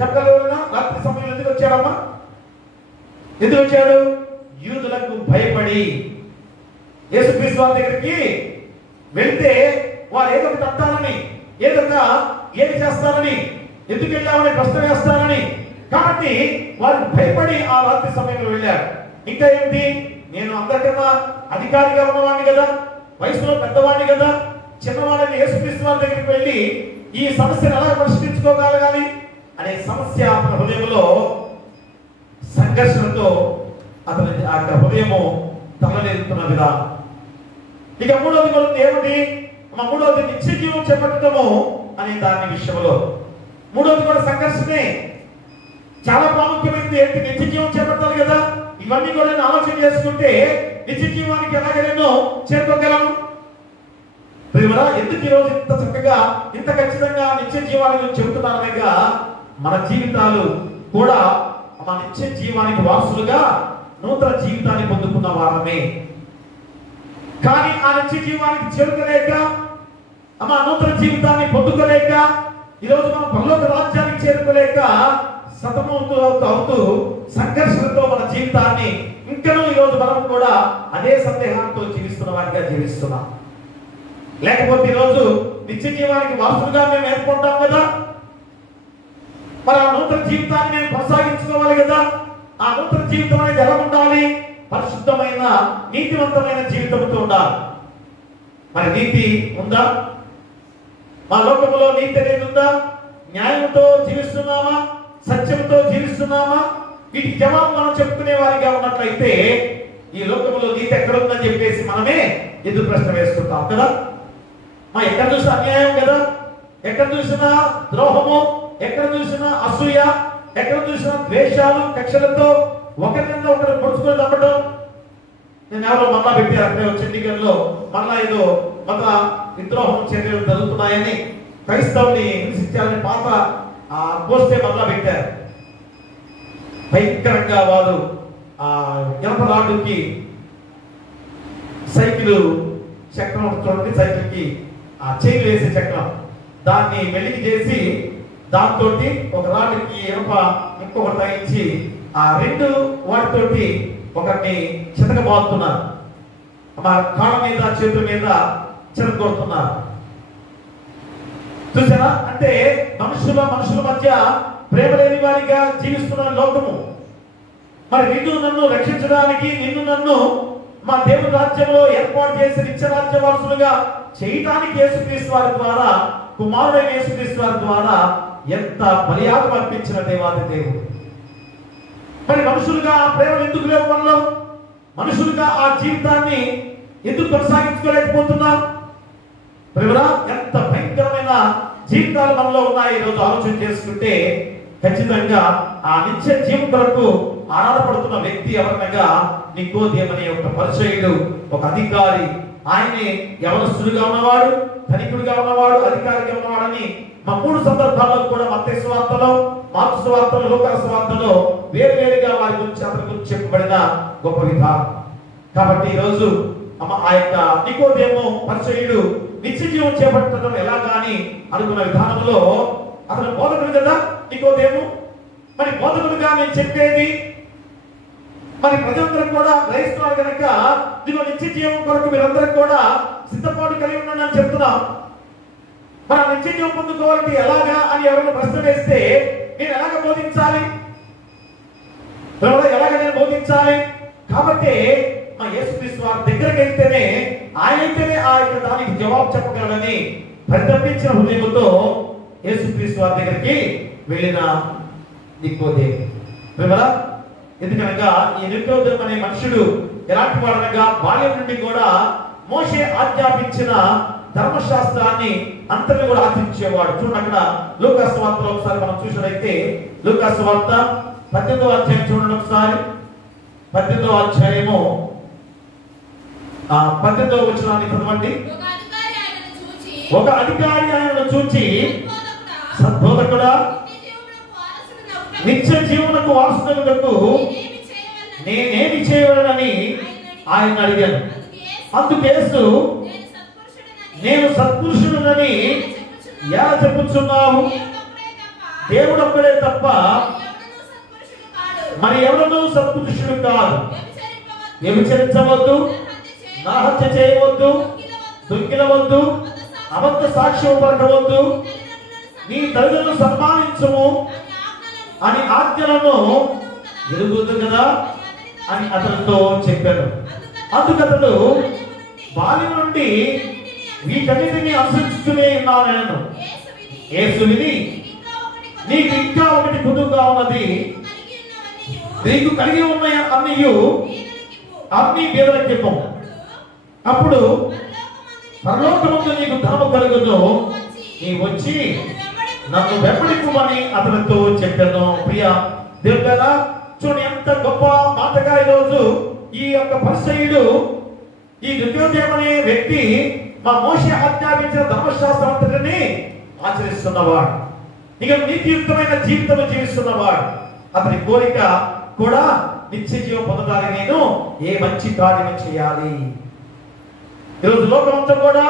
చెప్పగలరా? రాత్రి సమయంలో ఎందుకు వచ్చాడమ్మా? ఎందుకు వచ్చాడు? యూదులకు భయపడి యేసుక్రీస్తు వారి దగ్గరికి వెళ్తే వారు ఏదో ఒకటి అంటారని, ఏది చేస్తారని, ఎందుకు వెళ్ళామని ప్రశ్న వేస్తారని. కాబట్టి వారికి భయపడి ఆ రాత్రి సమయంలో వెళ్ళారు. ఇంకా ఏంటి, నేను అందరికన్నా అధికారిగా ఉన్నవాడిని కదా, వయసులో పెద్దవాడిని కదా, చిన్నవాడిని యేసుక్రీస్తు వారి దగ్గరికి వెళ్ళి ఈ సమస్యను ఎలా పరిష్కరించుకోగలగాలి అనే సమస్య అతని హృదయంలో సంఘర్షణతో అతని ఆ హృదయము తలలేదుతున్న విధానం. ఇక మూడోది కూడా ఏమిటి? మూడోది నిత్య జీవం చేపట్టడము అనే దాని విషయంలో మూడోది కూడా సంఘర్షణే. చాలా ప్రాముఖ్యమైనది ఏంటి? నిత్య జీవం చేపట్టాలి కదా. ఇవన్నీ కూడా నేను ఆలోచన చేసుకుంటే నిత్య జీవానికి ఎలాగైనా చేరుకోగలను. ఎందుకు ఈరోజు ఇంత చక్కగా ఇంత ఖచ్చితంగా నిత్య జీవాన్ని చెబుతున్నానగా మన జీవితాలు కూడా మన నిత్య జీవానికి వారసులుగా నూతన జీవితాన్ని పొందుకున్న వారమే. కానీ ఆ నిత్య జీవానికి చేరుకోలేక, ఆ నూతన జీవితాన్ని పొందుకోలేక, ఈరోజు మనం పరలోక రాజ్యానికి చేరుకోలేక అవుతూ సంఘర్షణతో మన జీవితాన్ని ఇంకనూ ఈరోజు మనం కూడా అదే సందేహంతో జీవిస్తున్న వారిగా జీవిస్తున్నాం. లేకపోతే ఈరోజు నిత్య జీవానికి వారసులుగా మేము ఏర్పడ్డాం కదా, మరి ఆ నూతన జీవితాన్ని మేము కొనసాగించుకోవాలి కదా. ఆ నూతన జీవితం అనేది ఎలా ఉండాలి? పరిశుద్ధమైన నీతివంతమైన జీవితంతో ఉండాలి. మరి నీతి ఉందా? మా లోకంలో నీతి అనేది ఉందా? న్యాయంతో జీవిస్తున్నామా? సత్యంతో జీవిస్తున్నామా? వీటికి జవాబు మనం చెప్పుకునే వారిగా ఉన్నట్లయితే ఈ లోకంలో నీతి ఎక్కడుందని చెప్పేసి మనమే ఎదురు ప్రశ్న వేసుకుంటాం కదా. ఎక్కడ చూసినా అన్యాయం కదా, ఎక్కడ చూసినా ద్రోహము, ఎక్కడ చూసినా అసూయ, ఎక్కడ చూసినా ద్వేషాలు, కక్షలతో ఒకరికన్నా ఒకరు పొడుచుకొని తప్పడం. నేను ఎవరో మళ్ళా పెట్టారు అక్కడే చండీగఢ్లో, మళ్ళా ఏదో మత విద్రోహం చర్యలు జరుగుతున్నాయని క్రైస్తవుని హింసించాలని పాత పోస్తే మళ్ళా పెట్టారు. భయంకరంగా వారు ఆ జనపరాడుకి సైకిల్ చక్రం చూడండి, సైకిల్ కి ఆ చైన్ వేసే చక్రం, దాన్ని వెలికి చేసి దాంతో ఒక రాడ్కి ఇనుప ఇంకొకటి తగిలించి ఆ రెండు వాటితోటి ఒకరిని చితకబాదుతున్నారు. మా కాళ్ళ మీద చేతుల మీద చితకొడుతున్నారు. చూసారా? అంటే మనుషుల మధ్య ప్రేమ లేని వారిగా జీవిస్తున్న లోకము. మరి నిన్ను నన్ను రక్షించడానికి, నిన్ను నన్ను మా దేవుని రాజ్యంలో ఏర్పాటు చేసి నిత్య రాజ్య వారసులుగా చేయడానికి యేసుక్రీస్తు వారి ద్వారా, కుమారుడైన యేసుక్రీస్తు వారి ద్వారా ఎంత బలియాగం అర్పించిన దేవాది దేవుడు. మరి మనుషులుగా ఆ ప్రేమలు ఎందుకు లేవు మనలో? మనుషులుగా ఆ జీవితాన్ని ఎందుకు కొనసాగించుకోలేకపోతున్నాం? ప్రియరా, ఎంత భయంకరమైన జీవితాలు మనలో ఉన్నాయి. ఈరోజు ఆలోచన చేసుకుంటే ఖచ్చితంగా ఆ నిత్య జీవం కొరకు ఆరాధపడుతున్న వ్యక్తి ఎవరనగా నికోదేము అనే ఒక పరిచయుడు, ఒక అధికారి. ఆయనే యవనస్తుడుగా ఉన్నవాడు, ధనికుడిగా ఉన్నవాడు, అధికారిగా ఉన్నవాడని మా 3 సందర్భాల్లో కూడా మత్తయి సువార్తలో, మార్కు సువార్తలో, లూకా సువార్తలో వేరువేరుగా వారి గురించి అతని గురించి చెప్పబడిన గొప్ప విధానం. కాబట్టి ఈరోజు ఆ యొక్క నికోదేము పరిచయుడు నిత్య జీవం చేపట్టడం ఎలాగా అని అనుకున్న విధానంలో అతను బోధకుడు కదా నికోదేము. మరి బోధకుడుగా నేను చెప్పేది మరి ప్రజలందరూ కూడా గ్రహిస్తున్నారు కనుక ఇదిగో నిత్య జీవం కొరకు మీరందరూ కూడా సిద్ధపాటు కలిగి ఉండండి అని చెప్తున్నాం. మరి ఆ నిత్య జీవం పొందుకోవాలంటే ఎలాగా అని ఎవరైనా ప్రశ్న వేస్తే నేను ఎలాగ బోధించాలి, ఎలాగ నేను బోధించాలి? కాబట్టి మా యేసుక్రీస్తు వారి దగ్గరికి వెళ్తేనే ఆయనైతేనే ఆ యొక్క దానికి జవాబు చెప్పగలడని పరితపించిన హృదయంతో యేసుక్రీస్తు వారి దగ్గరికి వెళ్ళిన నికోదేము. ఎందుకనగా ఈ నికోదేము అనే మనుషుడు ఎలాంటి వాడనగా బాల్యం నుండి కూడా మోషే ఆజ్ఞాపించిన ధర్మశాస్త్రాన్ని అంతని కూడా ఆచరించేవాడు. చూడండి అక్కడ లూకా సువార్తలో ఒకసారి మనం చూసినట్లయితే లూకా సువార్త 18వ అధ్యాయం చూడండి ఒకసారి. 18వ అధ్యాయము 18వ వచనాన్ని చదవండి. ఒక అధికారి ఆయనను చూచి, సద్బోధకుడా, నిత్య జీవనకు వారసునకు నేనేమి చేయవలనని ఆయన అడిగాను. అందుకు యేసు, నేను సత్పురుషుడనని ఎలా చెప్పుచున్నావు? దేవుడు ఒక్కడే తప్ప మరి ఎవరూ సత్పురుషుడు కాదు. వ్యభిచరించవద్దు, నరహత్య చేయవద్దు, దొంగిలవద్దు, అబద్ధ సాక్ష్యం పలకవద్దు, నీ తల్లిదండ్రులను సన్మానించుము అని ఆజ్ఞలను ఎరుగుదు కదా అని అతనితో చెప్పాను. అందుకతడు బాల్యం నుండి వీటన్నిటిని అనుసరిస్తూనే ఉన్నాను. యేసు విని, నీకు ఇంకా ఒకటి కొద్దుగా ఉన్నది, నీకు కలిగి ఉన్న అన్ని బీదలకివ్వు, అప్పుడు పరలోకమందు నీకు ధనము కలుగును, నీ వచ్చి నన్ను వెంబడించుమని అతనితో చెప్పాను. ప్రియ దేవుడా, చూడండి ఎంత గొప్ప మాటగా ఈరోజు ఈ యొక్క పరిసయ్యుడు, ఈ నికోదేము అనే వ్యక్తి మా మోషే ఆజ్ఞాపించిన ధర్మశాస్త్రం అంతటిని ఆచరిస్తున్నవాడు, ఇక నీతియుక్తమైన జీవితం జీవిస్తున్నవాడు. అతని కోరిక కూడా నిత్య జీవం పొందడానికి నేను ఏ మంచి కార్యం చేయాలి. ఈరోజు లోకమంతా కూడా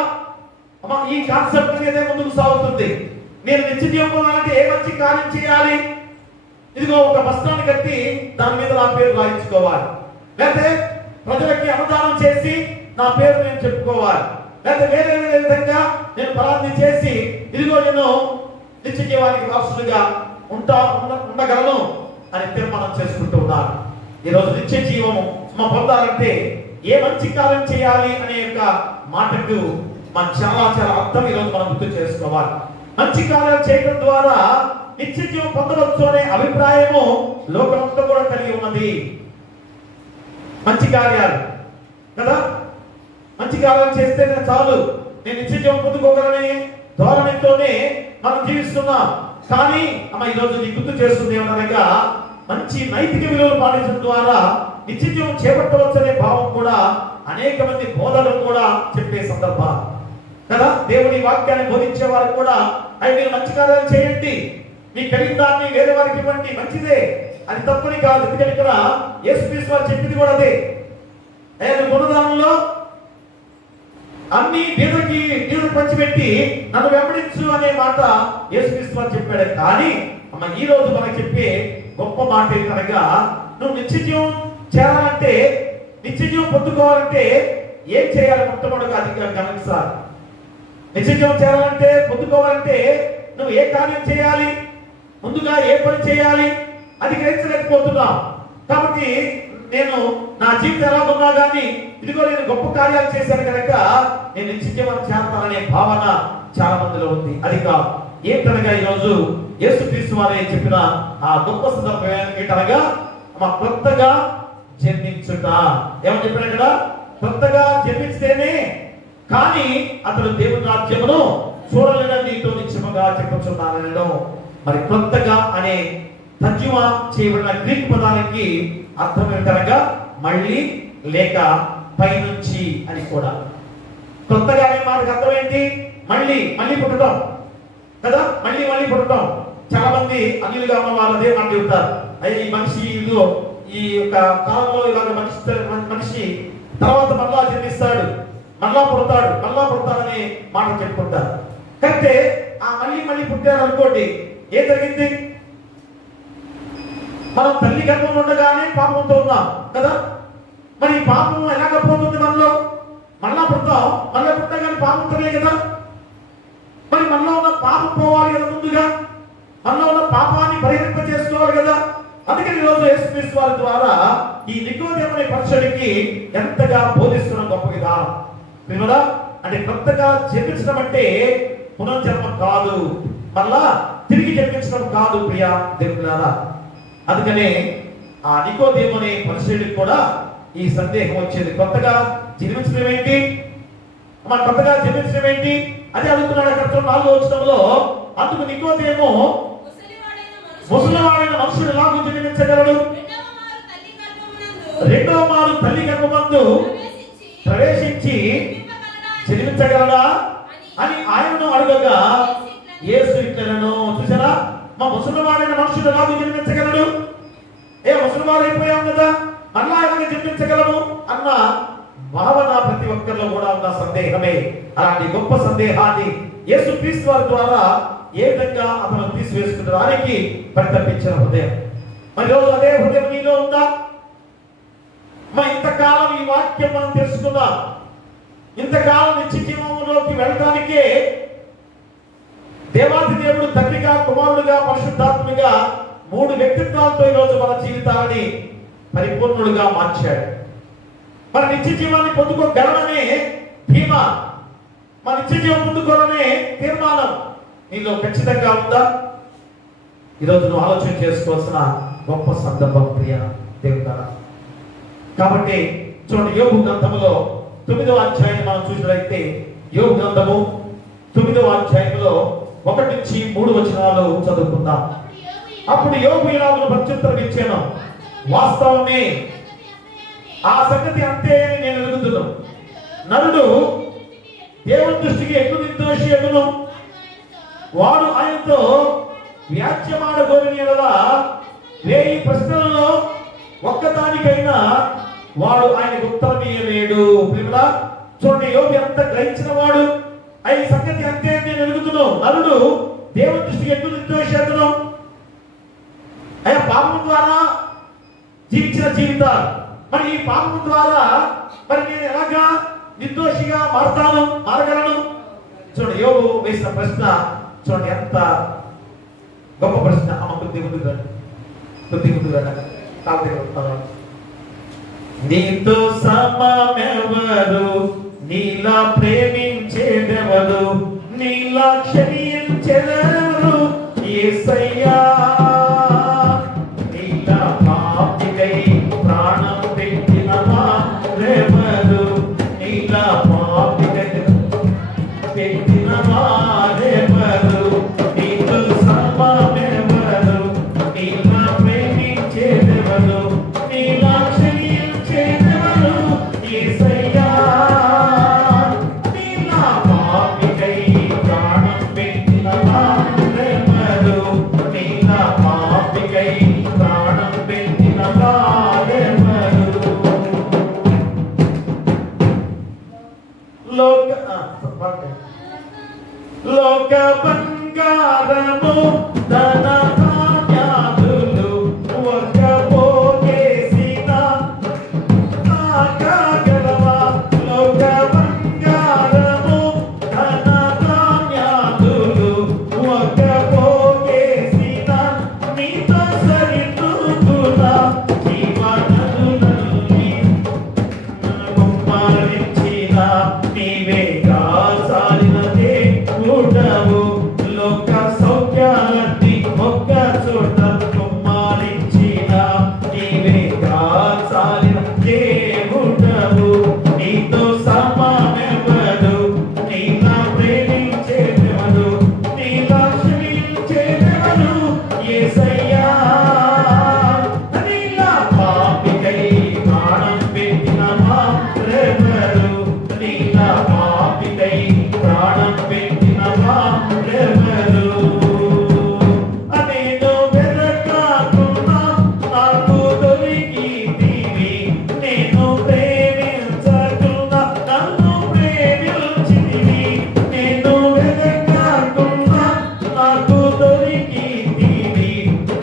ఈ కాన్సెప్ట్ మీదే ముందుకు సాగుతుంది. నేను నిత్య జీవం పొందాలంటే ఏ మంచి కార్యం చేయాలి? ఇదిగో ఒక బస్తాన్ని కట్టి దాని మీద నా పేరు రాయించుకోవాలి, లేకపోతే ప్రజలకి అన్నదానం చేసి నా పేరు నేను చెప్పుకోవాలి, లేకపోతే వేరే వేరే విధంగా నేను పరాధన చేసి ఇదిగో నేను నిత్య జీవానికి వారసుడిగా ఉండగలను అని తీర్మానం చేసుకుంటూ ఉన్నారు. ఈరోజు నిత్య జీవము పొందాలంటే ఏ మంచి కార్యం చేయాలి అనే యొక్క మాటకు చాలా చాలా అర్థం ఈరోజు మనం గుర్తు చేసుకోవాలి. మంచి కార్యాలు చేయడం ద్వారా నిత్య జీవం పొందవచ్చు అనే అభిప్రాయము లోకమంతా కూడా కలిగి ఉన్నది. మంచి కార్యాలు కదా, మంచి కార్యాలు చేస్తే చాలు, నేను నిత్య జీవం పొందుకోగలనే ధోరణితోనే మనం జీవిస్తున్నాం. కానీ ఈరోజు నీ గుర్తు చేస్తుంది ఏమనగా, మంచి నైతిక విలువలు పాటించడం ద్వారా నిత్య జీవం చేపట్టవచ్చనే భావం కూడా అనేక మంది బోధకులు కూడా చెప్పే సందర్భాలు కదా. దేవుని వాక్యాన్ని బోధించే వారు కూడా అవి మీరు మంచి కార్యాలు చేయండి, మీ కలిగిన దాన్ని వేరే వారికి ఇవ్వండి, మంచిదే, అది తప్పని కాదు. ఎందుకంటే ఇక్కడ యేసుక్రీస్తు వారు చెప్పింది కూడా అదే. పునరుద్ధానంలో అన్ని బీదలకు పంచిపెట్టి నన్ను వెంబడించు అనే మాట యేసుక్రీస్తు వారు చెప్పాడు. కానీ ఈ రోజు మనకు చెప్పే గొప్ప మాట ఏంటనగా, నువ్వు నిత్య జీవం చేరాలంటే, నిత్య జీవం పొందుకోవాలంటే ఏం చేయాలి? మొట్టమొదటిగా అది గమనించాలి. నిత్య జీవం చేరాలంటే, పొందుకోవాలంటే నువ్వు ఏ కార్యం చేయాలి, ముందుగా ఏ పని చేయాలి అది గ్రహించలేకపోతున్నావు. కాబట్టి నేను నా జీవితం ఎలా ఉన్నా కానీ ఇదిగో నేను గొప్ప కార్యాలు చేశాను కనుక నేను నిత్య జీవం చేస్తాననే భావన చాలా మందిలో ఉంది. అది కాదు. ఏంటనగా ఈరోజు యేసుక్రీస్తు వారే చెప్పిన ఆ గొప్ప సందర్భం ఏంటనగా, కొత్తగా జన్మించుట. ఏమని చెప్పాడు ఇక్కడ? కొత్తగా జన్మిస్తేనే కానీ అతడు దేవుని రాజ్యమును చూడలేదని నీతో నిశ్చయముగా చెప్పుచున్నాను. మరి కొత్తగా అనే తర్జుమా చేయబడిన గ్రీక్ పదానికి అర్థం ఏమిటనగా మళ్ళీ లేక పైనుంచి అని కూడా. కొత్తగా అనే మాటకి అర్థం ఏంటి? మళ్ళీ మళ్ళీ పుట్టడం కదా, మళ్ళీ మళ్ళీ పుట్టడం. చాలా మంది అన్యులుగా ఉన్న వాళ్ళు అదే మాట చెబుతారు, అయ్యి ఈ మనిషి ఈ యొక్క కాలంలో ఇలాగ మనిషి తర్వాత మళ్ళా జన్మిస్తాడు, మళ్ళా పుడతాడని మాట చెప్పుకుంటారు. అయితే ఆ మళ్ళీ మళ్ళీ పుట్టాడు అనుకోండి, ఏం జరిగింది? మనం తల్లి గర్భంలో ఉండగానే పాపంతో ఉన్నాం కదా. మరి పాపం ఎలాగ పోతుంది మనలో? మళ్ళా పుడతాం, మళ్ళా పుట్టగానే పాపంతోనే కదా. మరి మనలో ఉన్న పాపం పోవాలి కదా, ముందుగా మనలో ఉన్న పాపాన్ని పరిహరింప చేసుకోవాలి కదా. అందుకని ఈరోజు యేసుక్రీస్తు వారి ద్వారా ఈ నికోదేము అనే పరీక్షడికి ఎంతగా బోధిస్తున్న గొప్ప విధానం వినరా. అంటే కొత్తగా జన్మించడం అంటే పునర్జన్మ కాదు, మళ్ళా తిరిగి జన్మించడం కాదు ప్రియా దేవులారా. అందుకనే ఆ నికోదేము అనే పరీక్షడికి కూడా ఈ సందేహం వచ్చేది. కొత్తగా జన్మించడం ఏంటి, కొత్తగా జన్మించడం ఏంటి అది అడుగుతున్నాడు అక్కడ 4వ వచనంలో. అందుకు నికోదేము, ముసలివాడైన మనుషుడు ఎలాగూ జన్మించగలడు? రెండవ మారు తల్లి గర్భమందు ప్రవేశించి జన్మించగలడా అని ఆయనను అడగగా యేసు ఇట్లనెను. చూసారా, మా ముసలివాడైన మనుషుడు ఎలాగూ జన్మించగలడు? ముసలివాడు అయిపోయాం కదా, మళ్ళా ఎలాగ జన్మించగలము అన్న భావన ప్రతి ఒక్కరిలో కూడా ఉన్న సందేహమే. అలాంటి గొప్ప సందేహాన్ని యేసుక్రీస్తు వారి ద్వారా ఏ విధంగా అతను తీసివేసుకున్నదానికి పరితపించిన హృదయం. మరి రోజు అదే హృదయం నీలో ఉందా? ఇంతకాలం ఈ వాక్యం మనం తెలుసుకుందాం, ఇంతకాలం నిత్య జీవంలోకి వెళ్ళడానికే దేవాది దేవుడు తండ్రిగా, కుమారుడుగా, పరిశుద్ధాత్మగా 3 వ్యక్తిత్వాలతో ఈరోజు మన జీవితాన్ని పరిపూర్ణుడుగా మార్చాడు. మన నిత్య జీవాన్ని పొందుకోగలననే ధీమా, మన నిత్య జీవం పొందుకోవాలనే తీర్మానం నీలో ఖచ్చితంగా ఉందా? ఈరోజు నువ్వు ఆలోచన చేసుకోవాల్సిన గొప్ప సందర్భం ప్రియ దేవుడా. కాబట్టి చూడండి, యోబు గ్రంథములో 9వ అధ్యాయాన్ని మనం చూసినట్లయితే, యోబు గ్రంథము 9వ అధ్యాయంలో 1 నుంచి 3 వచనాలు చదువుకుందాం. అప్పుడు యోబు ఇలాగ ప్రత్యుత్తరం ఇచ్చాను, వాస్తవమే, ఆ సంగతి అంతే అని నేను ఎరుగుతున్నాను. నరుడు దేవుని దృష్టికి ఎట్లు నిర్దోషి ఎగును, వాడు ఆయనతో వ్యాజ్యమాడగోరిన యెడల 1000 ప్రశ్నలలో ఒక్కదానికైనా వాడు ఆయనకు ఉత్తరం ఇయ్యలేడు. ప్రియులా చూడండి, యోబు ఎంత గ్రహించిన వాడు. ఈ సంగతి అంతే అని నేను ఎరుగుతున్నాను. నరుడు దేవుని దృష్టికి ఎట్లు నిర్దోషి ఎగును. పాపం ద్వారా జీవించిన జీవితాలు, మరి ఈ పాపం ద్వారా మరి నేను ఎలాగా నిర్దోషిగా మారగలను? చూడండి, యోబు వేసిన ప్రశ్న చూడండి, ఎంత గొప్ప ప్రశ్న. కొద్ది ముందు నీతో సమమెవరు, నీలా ప్రేమించేదెవరు, నీలా క్షమించెదెవరు? యేసయ్యా, నీలా పాపికై ప్రాణం పెట్టిన వారెవరు, నీలా పాపికై పెట్టిన వారెవరు, నీతో సమమెవరు, నీలా ప్రేమించేదెవరు, నీలా క్షమించేదెవరు? యేసయ్యా, నీలా పాపికై ప్రాణం పెట్టిన వారెవరు, నీలా పాపికై ప్రాణం పెట్టిన వారెవరు? లోక బంగారము ధన ధాన్యాదులు ఒక పోగేసిన తాకగలవా? లోక బంగారము ధన ధాన్యాదులు ఒక పోగేసిన నీతో సరితూగున జీవనదులన్నీ కుమ్మరించిన నీవే కాసాలినదే కూడవు. లోక సౌఖ్యాలన్నీ యేసయ్యా నీలా పాపికై ప్రాణం పెట్టిన మా ప్రేమరు నీలా పాపికై ప్రాణం పెట్టిన మా ప్రేమరు నేను వెదకకున్నా నాకు దొరికితివి నేను ప్రేమించకున్నా నన్ను ప్రేమించితివి నేను వెదకకున్నా నాకు దొరికితివి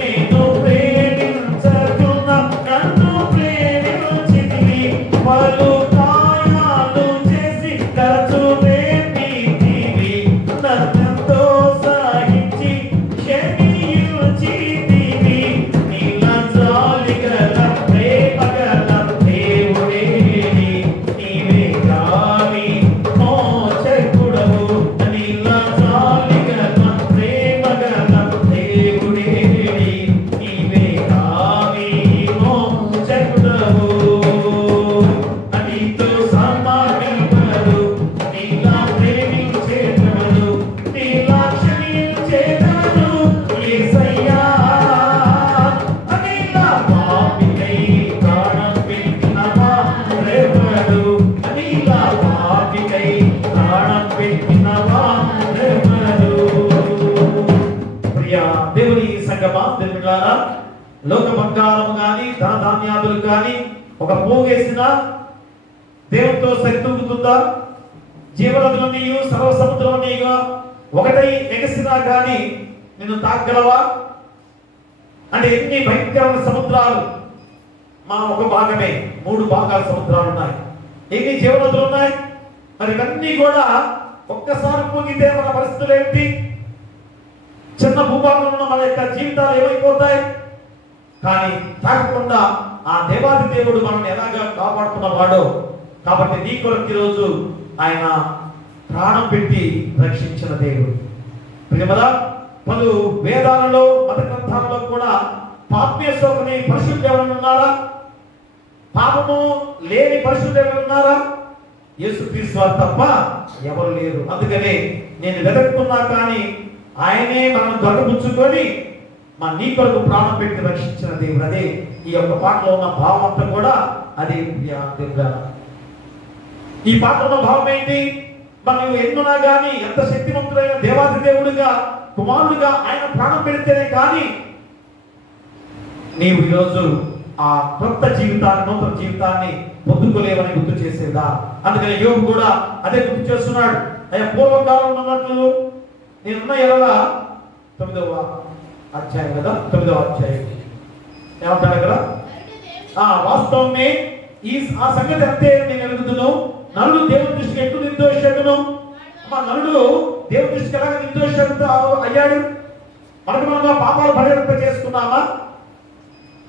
నేను ప్రేమించకున్నా నన్ను ప్రేమించితివి పలు గాయాలు చేసి ఖర్చు రేపితివి నన్నెంతో సహించి క్షమించితివి నీలా జాలి గల ప్రేమ గల దేవుడే నీవే గాని మోచకుడవు నీలా జాలి గల ప్రేమ గల దేవుడే నీవే గాని మోచకుడవు నీతో సమానమడు నీలా ప్రేమించేదడు నీలా క్షమించేదడు యేసయ్యా నీలా పాపికై ప్రాణం పెట్టిన మా ప్రేమడు నీలా పాపికై ప్రాణం పెట్టిన మా ప్రేమడు ప్రియా దేవుని సంగమా దేవులారా లోక బంగారము గాని ధన ధాన్యాదులు గాని ఒక పోగేసిన దేవునితో సరితూగుతుందా జీవనదులన్నీ సర్వ సముద్రమన్నీగా ఒకటై ఎగసినా గాని నిన్ను తాకగలవా అంటే ఎన్ని భయంకరమైన సముద్రాలు మా ఒక భాగమే 3 భాగాల సముద్రాలు ఉన్నాయి ఎన్ని జీవనదులు ఉన్నాయి మరి ఇవన్నీ కూడా ఒక్కసారి పొంగితే మన పరిస్థితులు ఏంటి చిన్న భూభాగంలో ఉన్న మన యొక్క జీవితాలు ఏమైపోతాయి కానీ తాకకుండా ఆ దేవాది దేవుడు మనల్ని ఎలాగా కాపాడుతున్నవాడో కాబట్టి నీ కొరకు ఈరోజు ఆయన ప్రాణం పెట్టి రక్షించిన దేవుడు ప్రియమరా పలు వేదాలలో మత గ్రంథాలలో కూడా పాప్యేశ్వరుని పరిశుద్ధుడు ఎవరైనా ఉన్నారా పాపము లేని పరిశుద్ధుడు ఎవరైనా ఉన్నారా యేసుక్రీస్తు వారు తప్ప ఎవరు లేరు అందుకనే నేను వెతుక్కున్నా కానీ ఆయనే మనం దొరకపుచ్చుకొని నీ కొరకు ప్రాణం పెట్టి రక్షించిన దేవుడు అదే ఈ యొక్క పాటలో ఉన్న భావం అంతా కూడా అదే ఈ పాటలో భావం ఏంటి మనం ఎన్నున్నా గాని ఎంత శక్తివంతుడైన దేవాది దేవుడిగా కుమారుడిగా ఆయన ప్రాణం పెడితేనే కానీ నీవు ఈరోజు ఆ కొత్త జీవితాన్ని నూతన జీవితాన్ని పొందుకోలేవని గుర్తు చేసేదా అందుకని యోగు కూడా అదే గుర్తు చేస్తున్నాడు అయ్యా పూర్వకాలంలో ఉన్నట్లు నేనున్న ఎడలా 9వ అధ్యాయం కదా 9వ అధ్యాయం ఏమంటాడు కదా వాస్తవమే ఆ సంగతి అంతే నేను ఎరుగుదును నరుడు దేవుని దృష్టికి ఎట్లు నిర్దోషుడును నరుడు దేవుని దృష్టికి ఎలాగ నిర్దోషుడు అయ్యాడు మనం పాపాలు పరిహరింప చేసుకున్నామా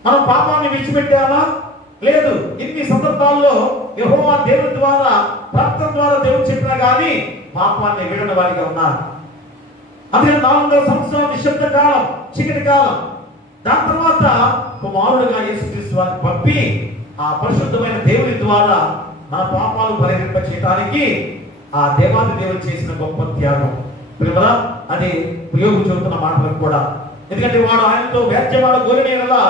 మనం పాపాన్ని విడిచిపెట్టామా లేదు ఇన్ని సందర్భాల్లో యెహోవా దేవుని ద్వారా ప్రార్థన ద్వారా దేవుడు చెప్పినా కానీ పాపాన్ని విడని వారిగా ఉన్నారు అందుకని 400 సంవత్సరాల నిశ్శబ్ద కాలం చీకటి కాలం దాని తర్వాత కుమారుడుగా యేసుక్రీస్తు వారిని పంపి ఆ పరిశుద్ధమైన దేవుని ద్వారా మన పాపాలు పరిహరింప చేయడానికి ఆ దేవాది దేవుడు చేసిన గొప్ప త్యాగం ప్రియమరా అది యోగు చెబుతున్న మాటలకు కూడా ఎందుకంటే వాడు ఆయనతో వ్యాజ్యమాడ గోరినేలా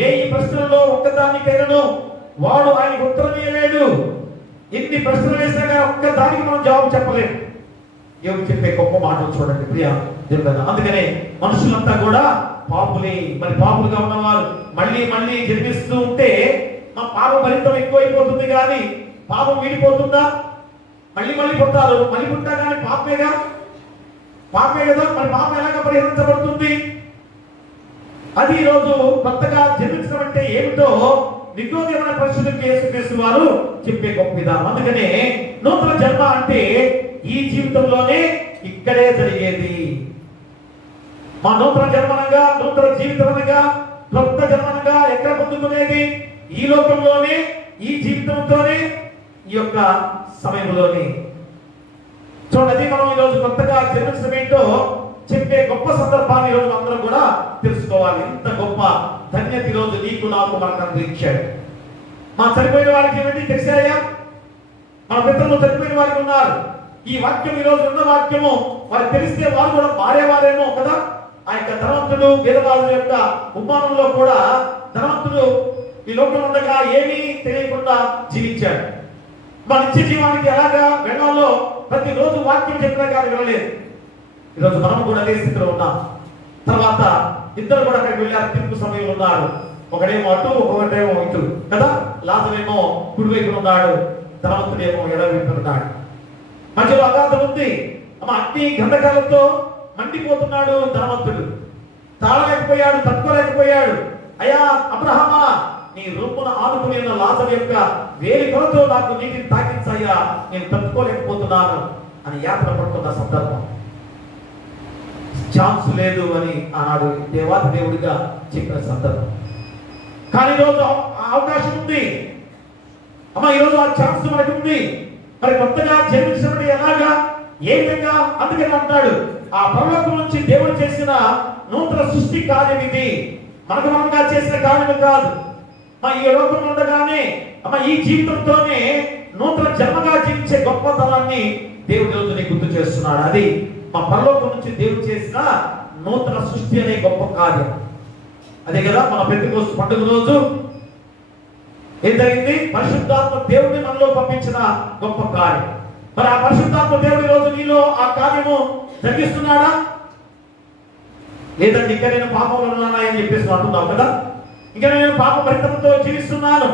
1000 ప్రశ్నల్లో ఒక్కదానికైనను వాడు ఆయనకు ఉత్తరం ఇవ్వలేడు ఎన్ని ప్రశ్నలు వేసినా కానీ ఒక్కదానికి మనం జవాబు చెప్పలేము యోగు చెప్పే గొప్ప మాటలు చూడండి ప్రియ దేవుడు అందుకనే మనుషులంతా కూడా పాపులే మరి పాపులుగా ఉన్నవారు మళ్ళీ మళ్ళీ జన్మిస్తూ ఉంటే మా పాప ఫలితం ఎక్కువైపోతుంది కానీ పాపం వీడిపోతుందా మళ్ళీ మళ్ళీ పుట్టారు మళ్ళీ పుట్టా కానీ పాపే కదా మరి పాపం ఎలాగ పరిహరించబడుతుంది అది ఈరోజు కొత్తగా జన్మించడం అంటే ఏమిటో నికోదేమైన పరిశుద్ధుడు యేసుక్రీస్తు వారు చెప్పే గొప్ప విధానం అందుకనే నూతన జన్మ అంటే ఈ జీవితంలోనే ఇక్కడే జరిగేది మా నూతన జన్మనగా నూతన జీవితమనగా కొత్త జన్మనగా ఎక్కడ పొందుకునేది ఈ లోకంలోనే ఈ జీవితంతోనే ఈ యొక్క సమయంలోనే చూడండి మనం ఈరోజు కొత్తగా జన్మించడం ఏంటో చెప్పే గొప్ప సందర్భాన్ని ఈరోజు అందరం కూడా తెలుసుకోవాలి ఇంత గొప్ప ధన్యత ఈరోజు నీకు నాకు మనకు అందించాడు మా చనిపోయిన వారికి ఏమిటి తెలిసాయా మన పితరులు చనిపోయిన వారికి ఉన్నారు ఈ వాక్యం ఈరోజు ఉన్న వాక్యము వారికి తెలిస్తే వారు కూడా మారేవారేమో కదా ఆ యొక్క ధనవంతుడు బీదరాజు యొక్క ఉపమానంలో కూడా ధనవంతుడు ఈ లోకంలో ఉండగా ఏమీ తెలియకుండా జీవించాడు. మన నిత్య జీవానికి ఎలాగా వెళ్ళాలో ప్రతిరోజు వాక్యం చెప్పినా కానీ వెళ్ళలేదు. ఈరోజు మనం కూడా అదే స్థితిలో ఉన్నాం. తర్వాత ఇద్దరు కూడా అక్కడికి వెళ్ళారు, తీర్పు సమయంలో ఉన్నారు. ఒకడేమో అటు, ఒకటేమో ఇటు కదా. లాజరేమో కుడివైపున ఉన్నాడు, ధనవంతుడేమో ఎడవైపున ఉన్నాడు. మధ్యలో అగాధం ఉంది. అగ్ని గంధకాలతో మండిపోతున్నాడు ధనవంతుడు. తాళలేకపోయాడు, తట్టుకోలేకపోయాడు. అయ్యా అబ్రహామా, నీ రూపున ఆనుకుని ఉన్న లాజరు యొక్క వేలి కొలతో నాకు నీటిని తాకించయ్యా, నేను తట్టుకోలేకపోతున్నాను అని యాత్ర పడుతున్న సందర్భం. ఛాన్స్ లేదు అని ఆనాడు దేవాది దేవుడిగా చెప్పిన సందర్భం. కానీ ఈరోజు అవకాశం ఉంది అమ్మా, ఈరోజు ఆ ఛాన్స్ మనకు ఉంది. మరి కొత్తగా జన్మించినప్పుడు ఎలాగా, ఏ విధంగా? అందుకని అంటాడు, ఆ పరలోకం నుంచి దేవుడు చేసిన నూతన సృష్టి కార్యం ఇది. మనకు మనంగా చేసిన కార్యం కాదు. ఈ లోకంలో ఉండగానే ఈ జీవితంతోనే నూతన జన్మగా జీవించే గొప్పతనాన్ని దేవుడు రోజు నీకు గుర్తు చేస్తున్నాడు. అది మా పరలోకం నుంచి దేవుడు చేసిన నూతన సృష్టి అనే గొప్ప కార్యం. అదే కదా మన పెంతెకోస్తు పండుగ రోజు ఏం జరిగింది? పరిశుద్ధాత్మ దేవుడిని మనలో పంపించిన గొప్ప కార్యం. మరి ఆ పరిశుద్ధాత్మ దేవుడి రోజు నీలో ఆ కార్యము జరిగిస్తున్నాడా? లేదండి ఇంకా నేను పాపంలో ఉన్నానా అని చెప్పేసి అంటున్నావు కదా. ఇంకా నేను పాప భరితంతో జీవిస్తున్నాను.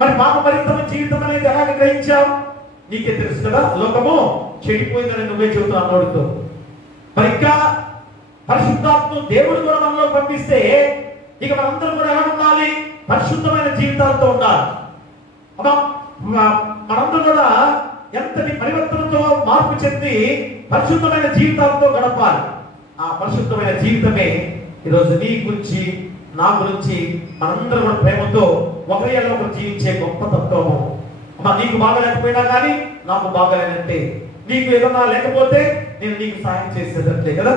మరి పాప భరితమైన జీవితం అనేది ఎలాగ గ్రహించావు? నీకే తెలుసు కదా. లోకము చెడిపోయిందని నువ్వే చెబుతున్నావు నోడుతో. మరి ఇంకా పరిశుద్ధాత్మ దేవుడు కూడా మనలో పంపిస్తే ఇక మనందరం కూడా ఎలా ఉండాలి? పరిశుద్ధమైన జీవితాలతో ఉండాలి. మనందరం కూడా ఎంతటి పరివర్తనతో మార్పు చెంది పరిశుద్ధమైన జీవితాలతో గడపాలి. ఆ పరిశుద్ధమైన జీవితమే ఈరోజు నీ గురించి, నా గురించి మనందరం కూడా ప్రేమతో ఒకరి ఒకరు జీవించే గొప్ప తత్వము. నీకు బాగలేకపోయినా కానీ నాకు బాగలేనంటే, నీకు ఏదన్నా లేకపోతే నేను నీకు సాయం చేసేదంటే కదా.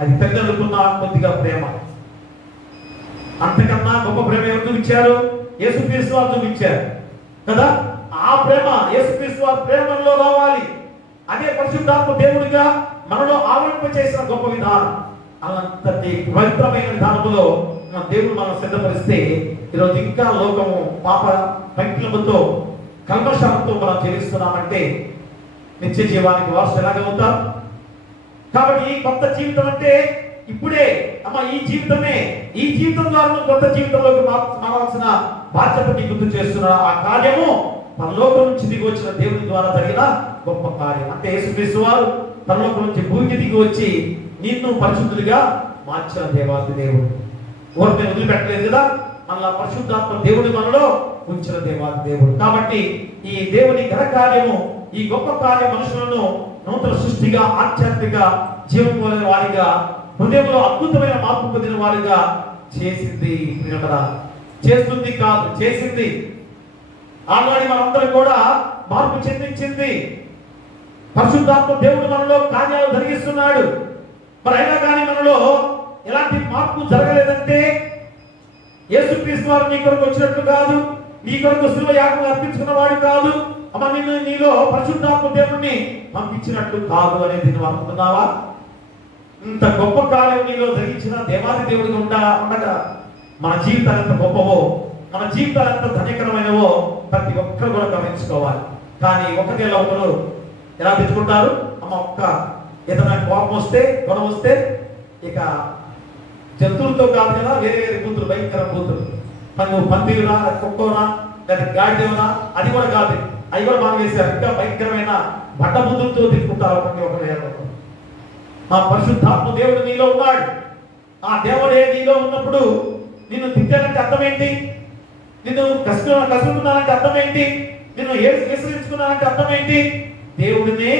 అది తల్లిదండ్రులుకున్న కొద్దిగా ప్రేమ. అంతకన్నా గొప్ప ప్రేమ ఎవరు చూపించారు? యేసుక్రీస్తు వారు చూపించారు కదా. ఆ ప్రేమ యేసుక్రీస్తు వారి ప్రేమలో రావాలి. అదే పరిశుద్ధాత్మ దేవుడిగా మనలో ఆవింప చేసిన గొప్ప విధానం. అలాంటి పవిత్రమైన విధానంలో మన దేవుడు మనం సిద్ధపరిస్తే ఈరోజు ఇంకా లోకము పాప పంకిలముతో కల్మషాలతో మనం జీవిస్తున్నామంటే నిత్య జీవానికి వారసులు ఎలాగ అవుతాం? కాబట్టి ఈ కొత్త జీవితం అంటే ఇప్పుడే ఈ జీవితమే. ఈ జీవితం ద్వారా కొత్త జీవితంలోకి మారాల్సిన బాధ్యత నీకు గుర్తు చేస్తున్న ఆ కార్యము పరలోకం నుంచి దిగి వచ్చిన దేవుని ద్వారా జరిగిన గొప్ప కార్యం. అంటే యేసుక్రీస్తు వారు పరలోకం నుంచి భూమికి దిగి వచ్చి నిన్ను పరిశుద్ధుడిగా మార్చిన దేవాది దేవుడు. ఎవరిని వదిలిపెట్టలేదు కదా. మళ్ళా పరిశుద్ధాత్మ దేవుడి మనలో ఉంచిన దేవాది దేవుడు. కాబట్టి ఈ దేవుని ఘన కార్యము, ఈ గొప్ప కార్యం మనుషులను నూతన సృష్టిగా, ఆధ్యాత్మిక జీవం పొందిన వారిగా, హృదయంలో అద్భుతమైన మార్పు పొందిన వారిగా చేసింది. చేస్తుంది కాదు, చేసింది. ఆల్రెడీ మనందరం కూడా మార్పు చెందించింది. పరిశుద్ధాత్మ దేవుడు మనలో కార్యాలు జరిగిస్తున్నాడు. మరి అయినా కానీ మనలో ఎలాంటి మార్పు జరగలేదంటే యేసుక్రీస్తు వారు నీ కొరకు వచ్చినట్లు కాదు, నీ కొరకు శిలువ యాగం అర్పించుకున్న వాడు కాదు, నిన్ను నీలో పరిశుద్ధాత్మ దేవుడిని పంపించినట్లు కాదు అనేది నువ్వు అనుకున్నావా? ఇంత గొప్ప కార్యం నీలో జరిగించిన దేవాది దేవుడిగా ఉండగా మన జీవితాలు ఎంత గొప్పవో, మన జీవితాలు ఎంత ధన్యకరమైనవో ప్రతి ఒక్కరు కూడా గమనించుకోవాలి. కానీ ఒకరిలో ఒకరు ఎలా తెచ్చుకుంటారు? ఒక్క ఏదైనా కోపం వస్తే, గొడవ వస్తే ఇక జంతువులతో కాదు కదా, వేరే వేరే బూతులు, భయంకర బూతులు. నువ్వు పందిరా, కుక్కరా, లేదా గాడిదేవరా, అది కూడా కాదు. అవి కూడా బాగా వేశారు. ఇంకా భయంకరమైన బట్ట బుద్ధులతో తిట్టుకుంటారు ప్రతి ఒక్కరు. ఆ పరిశుద్ధాత్మ దేవుడు నీలో ఉన్నాడు. ఆ దేవుడే నీలో ఉన్నప్పుడు నిన్ను తిట్టాలంటే అర్థం ఏంటి? నిన్ను కసుకున్నానంటే అర్థం ఏంటి? నిన్ను హెచ్చరించుకున్నానంటే అర్థం ఏంటి? దేవుడిని,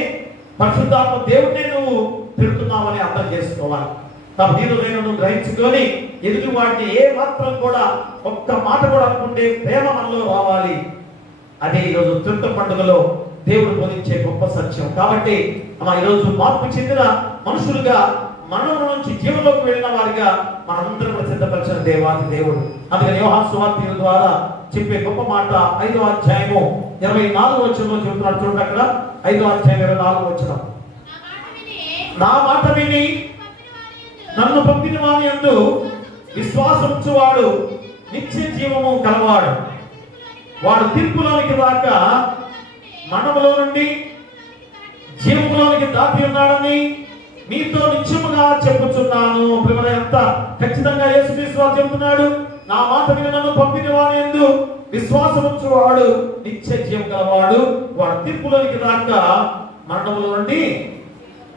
పరిశుద్ధాత్మ దేవుడిని నువ్వు తిడుతున్నావని అర్థం చేసుకోవాలి. కాబట్టి నేను గ్రహించుకొని ఎదుటి వాటిని ఏ మాత్రం కూడా ఒక్క మాట కూడా అనుకుంటే ప్రేమ మనలో రావాలి. అదే ఈరోజు తృప్త పండుగలో దేవుడు బోధించే గొప్ప సత్యం. కాబట్టి ఈరోజు మార్పు చెందిన మనుషులుగా, మరణం నుంచి జీవంలోకి వెళ్ళిన వారిగా మనందరం సిద్ధపరిచిన దేవాది దేవుడు. అందుకని యోహాను సువార్త ద్వారా చెప్పే గొప్ప మాట 5వ అధ్యాయము 24వ వచనంలో చెబుతున్నాడు. చూడండి అక్కడ 5వ అధ్యాయం 24వ వచనం. నా మాట విని నన్ను పంపిన వాని యందు విశ్వాసముంచువాడు నిత్య జీవము కలవాడు. వాడు తీర్పులోనికి రాక మరణములో నుండి జీవములోనికి దాటి ఉన్నాడని మీతో నిత్యముగా చెప్పుచున్నాను. ప్రియమైన ఎంత ఖచ్చితంగా యేసుక్రీస్తు వారు చెబుతున్నాడు, నా మాట విని నన్ను పంపిన వాని యందు విశ్వాసముంచువాడు నిత్య జీవం గలవాడు. వాడు తీర్పులోనికి రాక మరణములో నుండి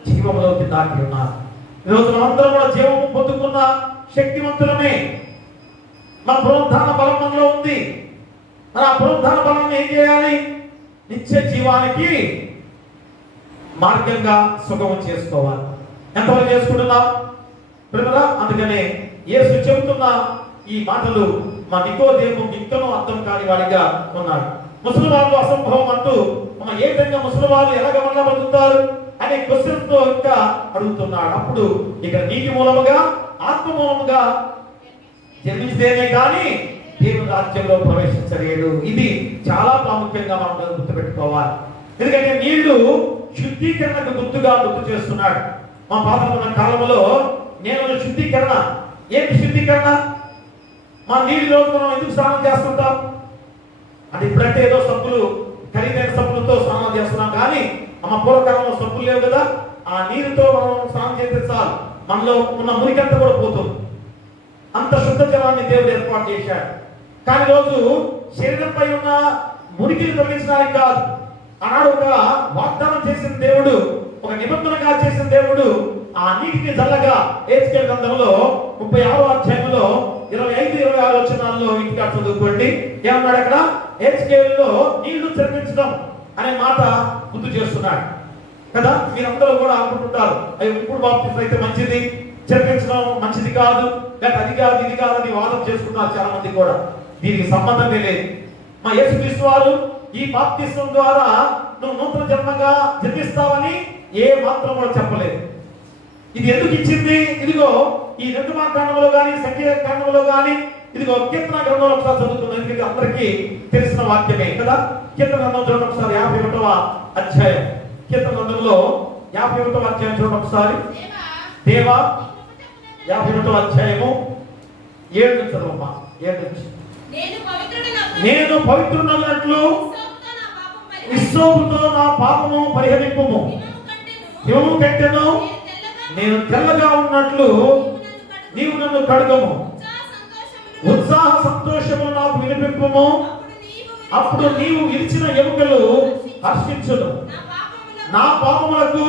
జీవములోకి దాటి ఉన్నారు. ఈరోజు మనందరం కూడా జీవము పొందుకున్న శక్తివంతులమే. మన పునరుద్ధాన బలం మనలో ఉంది. మన ఆ పునరుద్ధాన బలాన్ని ఏం చేయాలి? నిత్య జీవానికి మార్గంగా సుగమం చేసుకోవాలి. ఎంతవరకు చేసుకుంటున్నాం ప్రియరా? అందుకనే యేసు చెబుతున్న ఈ మాటలు మా నికోదేము ఇంకనూ అర్థం కాని వాడిగా ఉన్నాడు. ముసలి వాళ్ళు అసంభవం అంటూ ఏ విధంగా ముసలి వాళ్ళు ఎలాగ మళ్ళా బతుకుతారు అనే క్వశ్చన్ తో ఇంకా అడుగుతున్నాడు. అప్పుడు ఇక నీటి మూలముగా ఆత్మ మూలముగా జన్మిస్తేనే కానీ దేవుని రాజ్యంలో ప్రవేశించలేడు. ఇది చాలా ప్రాముఖ్యంగా మనం గుర్తుపెట్టుకోవాలి. ఎందుకంటే నీళ్లు శుద్ధీకరణకు గుర్తు చేస్తున్నాడు. మా పాత కాలంలో నేను శుద్ధీకరణ ఏంటి? శుద్ధీకరణ మా నీళ్ళు మనం ఎందుకు స్నానం చేస్తుంటాం? అది ఇప్పుడంటే ఏదో సబ్బులు, ఖరీదైన సబ్బులతో స్నానం చేస్తున్నాం. కానీ మా పూర్వకాలంలో సబ్బులు లేవు కదా. ఆ నీరుతో మనం స్నానం చేస్తే చాలు, మనలో ఉన్న మురికంతా కూడా పోతుంది. అంత శుద్ధ జలాన్ని దేవుడు ఏర్పాటు చేశాడు. కానీ రోజు శరీరంపై ఉన్న మురికిని తొలగించడానికి కాదు, ఆనాడు ఒక వాగ్దానం చేసిన దేవుడు, ఒక నిబంధనగా చేసిన దేవుడు ఆ నీటిని చల్లగా హెచ్కేల్ గ్రంథంలో 36వ అధ్యాయంలో 25-26 వచనాల్లో ఇంకా చదువుకోండి. ఏమన్నాడు అక్కడ? హెచ్కేల్లో నీళ్లు చెరిపించడం అనే మాట గుర్తు చేస్తున్నాడు కదా. మీరందరూ కూడా అనుకుంటుంటారు, అవి ఇప్పుడు బాప్తిజం అయితే మంచిది, చెరిపించడం మంచిది కాదు, లేక అది కాదు ఇది కాదు అని వాదం చేసుకున్నారు చాలా మంది కూడా. దీనికి సంబంధమే లేదు. మా యేసుక్రీస్తు వారు ఈ బాప్తిజం ద్వారా నువ్వు నూతన జన్మగా జన్మిస్తావని ఏ మాత్రం కూడా చెప్పలేదు. ఇది ఎందుకు ఇచ్చింది? ఇదిగో ఈ నిర్గమాకాండంలో కానీ సంఖ్య కాండంలో కానీ, ఇదిగో కీర్తన గ్రంథంలో ఒకసారి చదువుతున్నాం. ఎందుకంటే అందరికీ తెలిసిన వాక్యమే కదా. కీర్తన గ్రంథం చూడండి ఒకసారి, 51వ అధ్యాయం. కీర్తన గ్రంథంలో 51వ అధ్యాయం చూడండి ఒకసారి. దేవా 51వ అధ్యాయము 7 నుంచి చదవమ్మా. 7 నుంచి. నేను పవిత్రుడనట్లు విశ్వముతో నా పాపము పరిహరింపుము. హిమము కంటెను నేను తెల్లగా ఉన్నట్లు నీవు నన్ను కడుగము. ఉత్సాహ సంతోషములు నాకు వినిపింపుము. అప్పుడు నీవు విరిచిన ఎముకలు హర్షించును. నా పాపములకు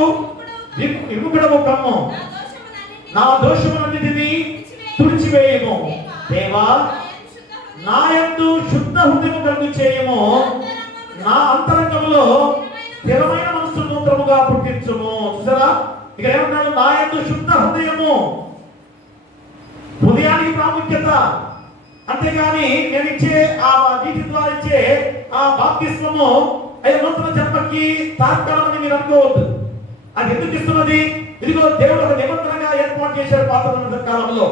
విముఖడము కమ్ము. నా దోషములన్నిటినీ తుడిచివేయము. దేవా నా యందు శుద్ధ హృదయము కలుగు చేయము. నా అంతరంగంలో స్థిరమైన మనసు నూతనముగా పుట్టించుము. చూసారా ఇక్కడ ఏమన్నాడు? నా యందు శుద్ధ హృదయము. హృదయానికి ప్రాముఖ్యత. అంతేగాని నేను ఇచ్చే ఆ నీటి ద్వారా ఇచ్చే ఆ బాప్తిస్మము అది నూతన జన్మకి తాత్కాలమని మీరు అనుకోవద్దు. అది ఎందుకు ఇస్తున్నది? ఇదిగో దేవుడు ఒక నిబంధనగా ఏర్పాటు చేశాడు పాత కాలంలో.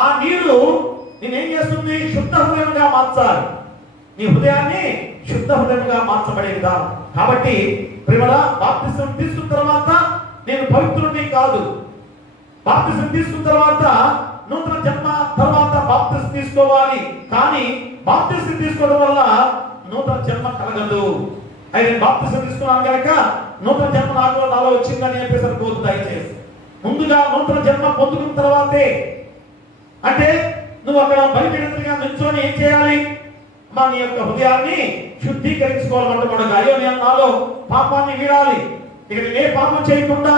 ఆ నీరు నేనేం చేస్తుంది? శుద్ధ హృదయంగా మార్చాలి. నీ హృదయాన్ని శుద్ధ హృదయంగా మార్చబడే విధానం. కాబట్టి ప్రియరా, బాప్తిసం తీసుకున్న తర్వాత నేను పవిత్రుడిని కాదు. బాప్తిసం తీసుకున్న తర్వాత నూతన జన్మ తర్వాత బాప్తిసం తీసుకోవాలి. కానీ బాప్తిసం తీసుకోవడం వల్ల నూతన జన్మ కలగదు. అయితే బాప్తిసం తీసుకున్నాను కనుక నూతన జన్మ నాలో వచ్చిందని చెప్పేసి అనుకోవద్దు దయచేసి. ముందుగా నూతన జన్మ పొందుకున్న తర్వాతే, అంటే నువ్వు అక్కడ బలిపీఠంగా నిల్చొని ఏం చేయాలి? నీ యొక్క హృదయాన్ని శుద్ధీకరించుకోవాలంటున్నాడు. అయ్యో నేను నాలో పాపాన్ని వీడాలి, ఇక నేను ఏ పాపం చేయకుండా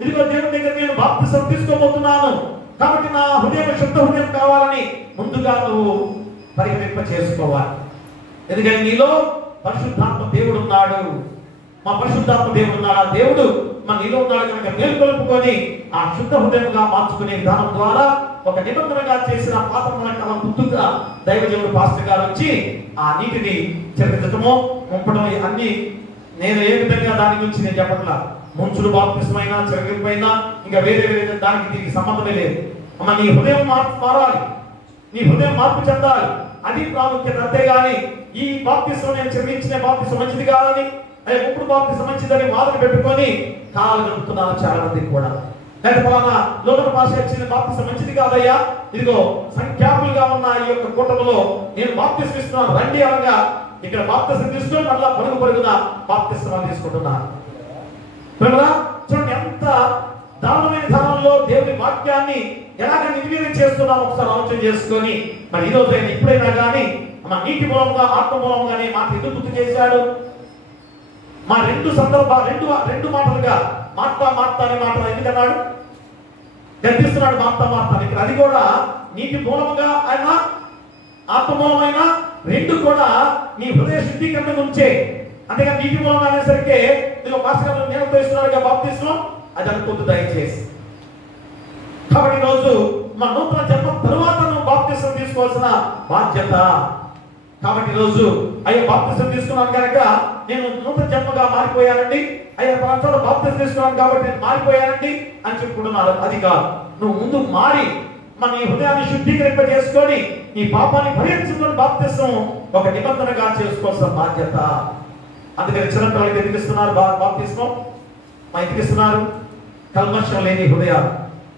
ఇదిగో దేవుని దగ్గర నేను బాప్తిసం తీసుకోబోతున్నాను, కాబట్టి నా హృదయం శుద్ధ హృదయం కావాలని ముందుగా నువ్వు పరిహరింప చేసుకోవాలి. ఎందుకంటే నీలో పరిశుద్ధాత్మ దేవుడు ఉన్నాడు. మా పరిశుద్ధాత్మ దేవుడు ఉన్నాడు. ఆ దేవుడు మన నీలో ఉన్నాడు కనుక మేల్కొలుపుకొని ఆ శుద్ధ హృదయంగా మార్చుకునే విధానం ద్వారా ఒక నిబంధనగా చేసిన పాత్రల కాలం ముందుగా దైవజనుడు పాస్టర్ గారు వచ్చి ఆ నీటిని చెరిపించటము, ముంపడం అన్ని నేను ఏ విధంగా దాని గురించి నేను చెప్పట్లా. ముంచులు బాప్తిసమైనా చెరిగిపోయినా ఇంకా వేరే వేరే దానికి దీనికి సంబంధమే లేదు. అమ్మ నీ హృదయం మారాలి, నీ హృదయం మార్పు చెందాలి. అది ప్రాముఖ్యత. అంతేగాని ఈ బాప్తిసం నేను చెరిగించిన బాప్తిసం మంచిది కాదని, అదే ఇప్పుడు బాప్తిసం మంచిదని వాదన పెట్టుకొని కాలు గడుపుతున్నారు చాలా మంది కూడా. లేదా ఫలానా నూతన భాష ఇచ్చిన బాప్తిసం మంచిది కాదయ్యా, ఇదిగో సంఖ్యాకులుగా ఉన్న ఈ యొక్క కూటమిలో నేను బాప్తిసం ఇస్తున్నాను రండి అనగా ఇక్కడ బాప్తిసం తీసుకొని మళ్ళా పరుగున బాప్తిసం తీసుకుంటున్నాను. చూడండి ఎంత దారుణమైన విధానంలో దేవుని వాక్యాన్ని ఎలాగ నిర్వీర్యం చేస్తున్నాం ఒకసారి ఆలోచన చేసుకొని, మరి ఈ రోజైనా ఇప్పుడైనా కానీ మా నీటి మూలంగా ఆత్మ మూలంగానే మాట ఎందుకు గుర్తు చేశాడు? మా రెండు మాటలుగా మాట్లా అనే మాట ఎందుకన్నాడు? గర్తిస్తున్నాడు మాట్లా ఇక్కడ. అది కూడా నీటి మూలముగా అయినా ఆత్మ మూలమైన రెండు కూడా నీ హృదయ శుద్ధీకరణ గురించే. అంతేగా నీటి మూలంగా అనేసరికి నేను పాస్టర్ నేను ఇస్తున్నాడు బాప్తిస్మం అది అనుకుంటూ దయచేసి. కాబట్టి ఈరోజు మా నూతన జన్మ తరువాత నువ్వు బాప్తిస్మం తీసుకోవాల్సిన బాధ్యత. కాబట్టి ఈరోజు అయ్యో బాప్తిస్మం తీసుకున్నాను కనుక నేను నూతన జన్మగా మారిపోయానండి, అయ్యా ప్రాంతాల్లో బాప్తిస్మం తీసుకున్నాను కాబట్టి నేను మారిపోయానండి అని చెప్పుకుంటున్నాను. అది కాదు, నువ్వు ముందు మారి మన నీ హృదయాన్ని శుద్ధీకరింప చేసుకొని నీ పాపాన్ని భరించుకొని బాప్తిస్మం ఒక నిబంధనగా చేసుకోవాల్సిన బాధ్యత. అందుకని చిన్నపిల్లలకి ఎదిగిస్తున్నారు బాప్తిస్మం, మా ఎదిగిస్తున్నారు కల్మషం లేని హృదయాలు.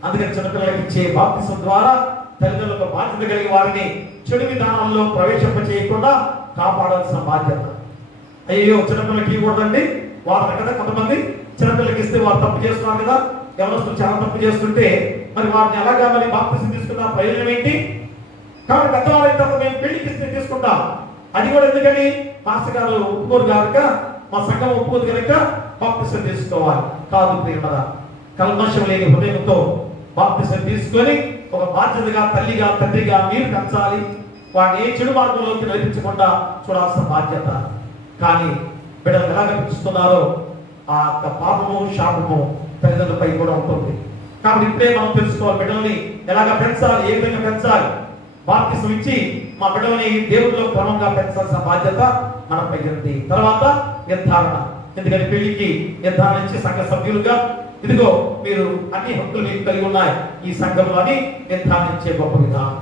అందుకని చిన్నపిల్లలకి ఇచ్చే బాప్తిస్మం ద్వారా తల్లిదండ్రులకు బాధ్యత కలిగి వారిని చెడు విధానంలో ప్రవేశింప చేయకుండా కాపాడాల్సిన బాధ్యత. అయ్యో చిన్నపిల్లలకి ఇవ్వకూడదండి, వారు కదా కొంతమంది చిన్నపిల్లలకి ఇస్తే వారు తప్పు చేస్తున్నారు కదా, ఎవరు చాలా తప్పు చేస్తుంటే మరి వారిని ఎలాగా మరి బాప్తిసం తీసుకున్న ప్రయోజనం ఏంటి? కాబట్టి పెద్దవాళ్ళైన తర్వాత మేము పెళ్లికి ఇస్తే తీసుకుంటాం. అది కూడా ఎందుకని మాస్టర్ గారు ఒప్పుకోరు కనుక, మా సంఘం ఒప్పుకోదు కనుక బాప్తిసం తీసుకోవాలి కాదు ప్రియమరా. కల్మషం లేని హృదయంతో బాప్తిసం తీసుకొని ఒక బాధ్యతగా తల్లిగా తండ్రిగా మీరు పెంచాలి. వాడిని ఏ చెడు మార్గంలోకి నడిపించకుండా చూడాల్సిన బాధ్యత. కానీ బిడ్డలు ఎలా కనిపిస్తున్నారో ఆ పాపము శాపము తల్లిదండ్రులపై కూడా ఉంటుంది. కాబట్టి ఇప్పుడే మనం తెలుసుకోవాలి బిడ్డల్ని ఎలాగ పెంచాలి, ఏ విధంగా పెంచాలి. బాప్తిసం ఇచ్చి మా బిడ్డల్ని దేవుడిలో క్రమంగా పెంచాల్సిన బాధ్యత మనపై ఉంది. తర్వాత నిర్ధారణ. ఎందుకని పెళ్లికి నిర్ధారణ ఇచ్చి సంఘ సభ్యులుగా ఇదిగో మీరు అన్ని హక్కులు మీకు కలిగి ఉన్నాయి ఈ సంఘంలో అని నిర్ధారించే గొప్ప విధానం.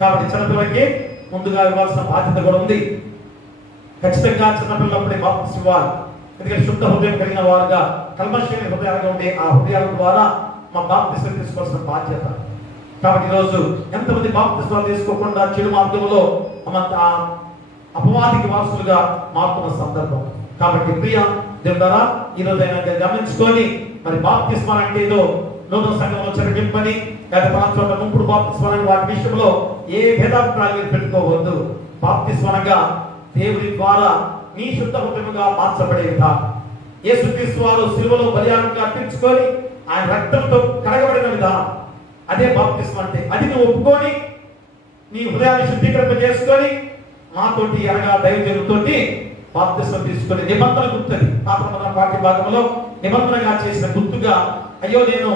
కాబట్టి చిన్నపిల్లలకి ముందుగా ఇవ్వాల్సిన బాధ్యత కూడా ఉంది. ఖచ్చితంగా చిన్నపిల్లలప్పుడే బాప్తిసం ఇవ్వాలి. ఎందుకంటే శుద్ధ హృదయం కలిగిన వారుగా కల్మషమైన హృదయాలుగా ఉండే ఆ హృదయాల ద్వారా మా బాప్తిసం తీసుకోవాల్సిన బాధ్యత. కాబట్టి ఈరోజు ఎంతమంది బాప్తిస్మాలు తీసుకోకుండా చెడు మార్గంలో అపవాదికి వారసులుగా మారుతున్న సందర్భం. కాబట్టి ప్రియ దేవుడారా ఈరోజైనా గమనించుకొని మరి బాప్తిస్మాలు అంటే ఏదో నూతన సంఘంలో చెరగింపని లేదా ప్రాంతంలో ముంపుడు బాప్తిస్మాలని వాటి విషయంలో ఏ భేదాభిప్రాయాలు పెట్టుకోవద్దు. బాప్తిస్మనగా దేవుడి ద్వారా నీ శుద్ధ హృదయముగా మార్చబడే విధానం. యేసుక్రీస్తు వారు శిలువలో బలియాగంగా అర్పించుకొని ఆయన రక్తంతో కడగబడిన విధానం అదే బాప్తిస్మం అంటే. అది నువ్వు ఒప్పుకొని నీ హృదయాన్ని శుద్ధీకరింప చేసుకొని మాతోటి అనగా దైవజనులతోటి బాప్తిస్మం తీసుకొని నిబంధన గుర్తుంది. పాఠ్య భాగంలో నిబంధనగా చేసిన గుర్తుగా అయ్యో నేను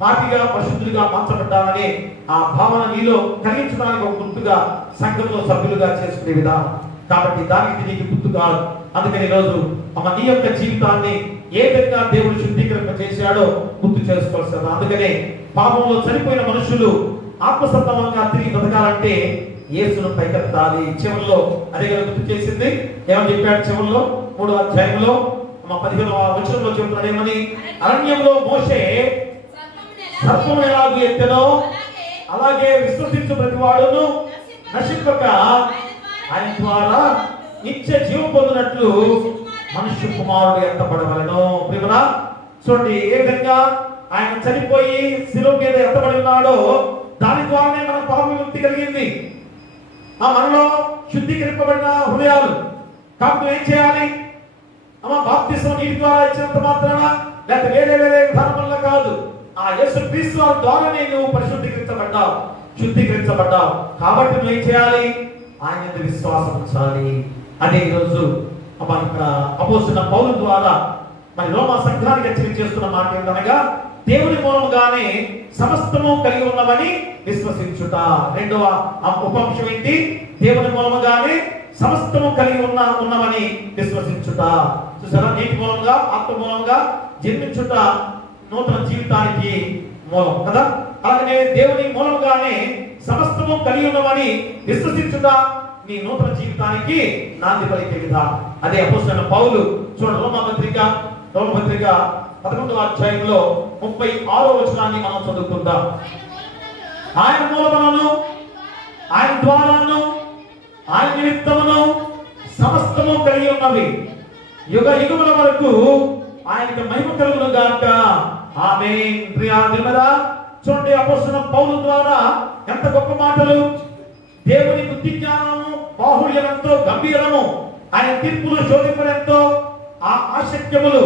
పాపిగా పరిశుద్ధులుగా మార్చబడ్డానని ఆ భావన నీలో కలిగించడానికి ఒక గుర్తుగా సంఘంలో సభ్యులుగా చేసుకునే విధానం. కాబట్టి దానికి నీకు గుర్తు కాదు. అందుకని ఈరోజు నీ యొక్క జీవితాన్ని ఏ విధంగా దేవుడు శుద్ధీకరింప చేశాడో గుర్తు చేసుకోవాల్సింది. అందుకనే పాపంలో చనిపోయిన మనుషులు ఆత్మసత్వంగా తిరిగి బ్రతకాలంటే యేసును పైకెత్తాలి. చివరిలో అదే కదా గుర్తు చేసింది. ఏమని చెప్పాడు చివరిలో 3వ అధ్యాయంలో 15వ వచనంలో చెప్తున్నాడు ఏమని? అరణ్యంలో మోషే సర్పమును ఎలాగూ ఎత్తెనో అలాగే విశ్వసించు ప్రతివాడును నశింపక ఆయన ద్వారా నిత్య జీవం పొందినట్లు మనుష్య కుమారుడు ఎత్తబడవలెను. ప్రియరా చూడండి ఏ విధంగా ఆయన చనిపోయి శిలువ మీద ఎత్తబడి ఉన్నాడో దాని ద్వారానే మన పాప విముక్తి కలిగింది. ఆ మనలో శుద్ధీకరింపబడిన హృదయాలు. కాబట్టి ఏం చేయాలి? బాప్తిస్మం నీటి ద్వారా ఇచ్చినంత మాత్రాన లేక వేరే విధానం వల్ల కాదు. ఆ యేసుక్రీస్తు వారి ద్వారానే నువ్వు పరిశుద్ధీకరించబడ్డావు, శుద్ధీకరించబడ్డావు. కాబట్టి నువ్వు ఏం చేయాలి? ఆయన మీద విశ్వాసం ఉంచాలి. అదే ఈరోజు అపోస్తలుడైన పౌలు ద్వారా మరి రోమా సంఘానికి హెచ్చరిక చేస్తున్న మాట ఏంటనగా దేవుని మూలముగానే సమస్తము కలిగి ఉన్నవని విశ్వసించుట. రెండవ ఉపంశం ఏంటి? దేవుని మూలముగానే సమస్తము కలిగి ఉన్నవని విశ్వసించుట. చూసారా? నీటి మూలంగా ఆత్మ మూలంగా జన్మించుట నూతన జీవితానికి మూలం కదా. అలాగే దేవుని మూలంగానే సమస్తము కలిగి ఉన్నవని విశ్వసించుట నీ నూతన జీవితానికి నాంది పలికే విధానం. అదే అపోస్తలుడైన పౌలు చూడండి రోమపత్రిక 11వ అధ్యాయంలో 36వ వచనాన్ని మనం చదువుకుందాం. ఆయన మూలములను, ఆయన ద్వారాను, ఆయన నిమిత్తమును సమస్తము కలిగి ఉన్నవి, యుగ యుగముల వరకు ఆయనకి మహిమ కలుగును గాక. ఆమేన్. ప్రియా చూడండి, అపొస్తలుడైన పౌలు ద్వారా ఎంత గొప్ప మాటలు. దేవుని బుద్ధి జ్ఞానము బాహుళ్యం ఎంతో గంభీరము, ఆయన తీర్పులు శోధింపడెంతో ఆశక్యములు,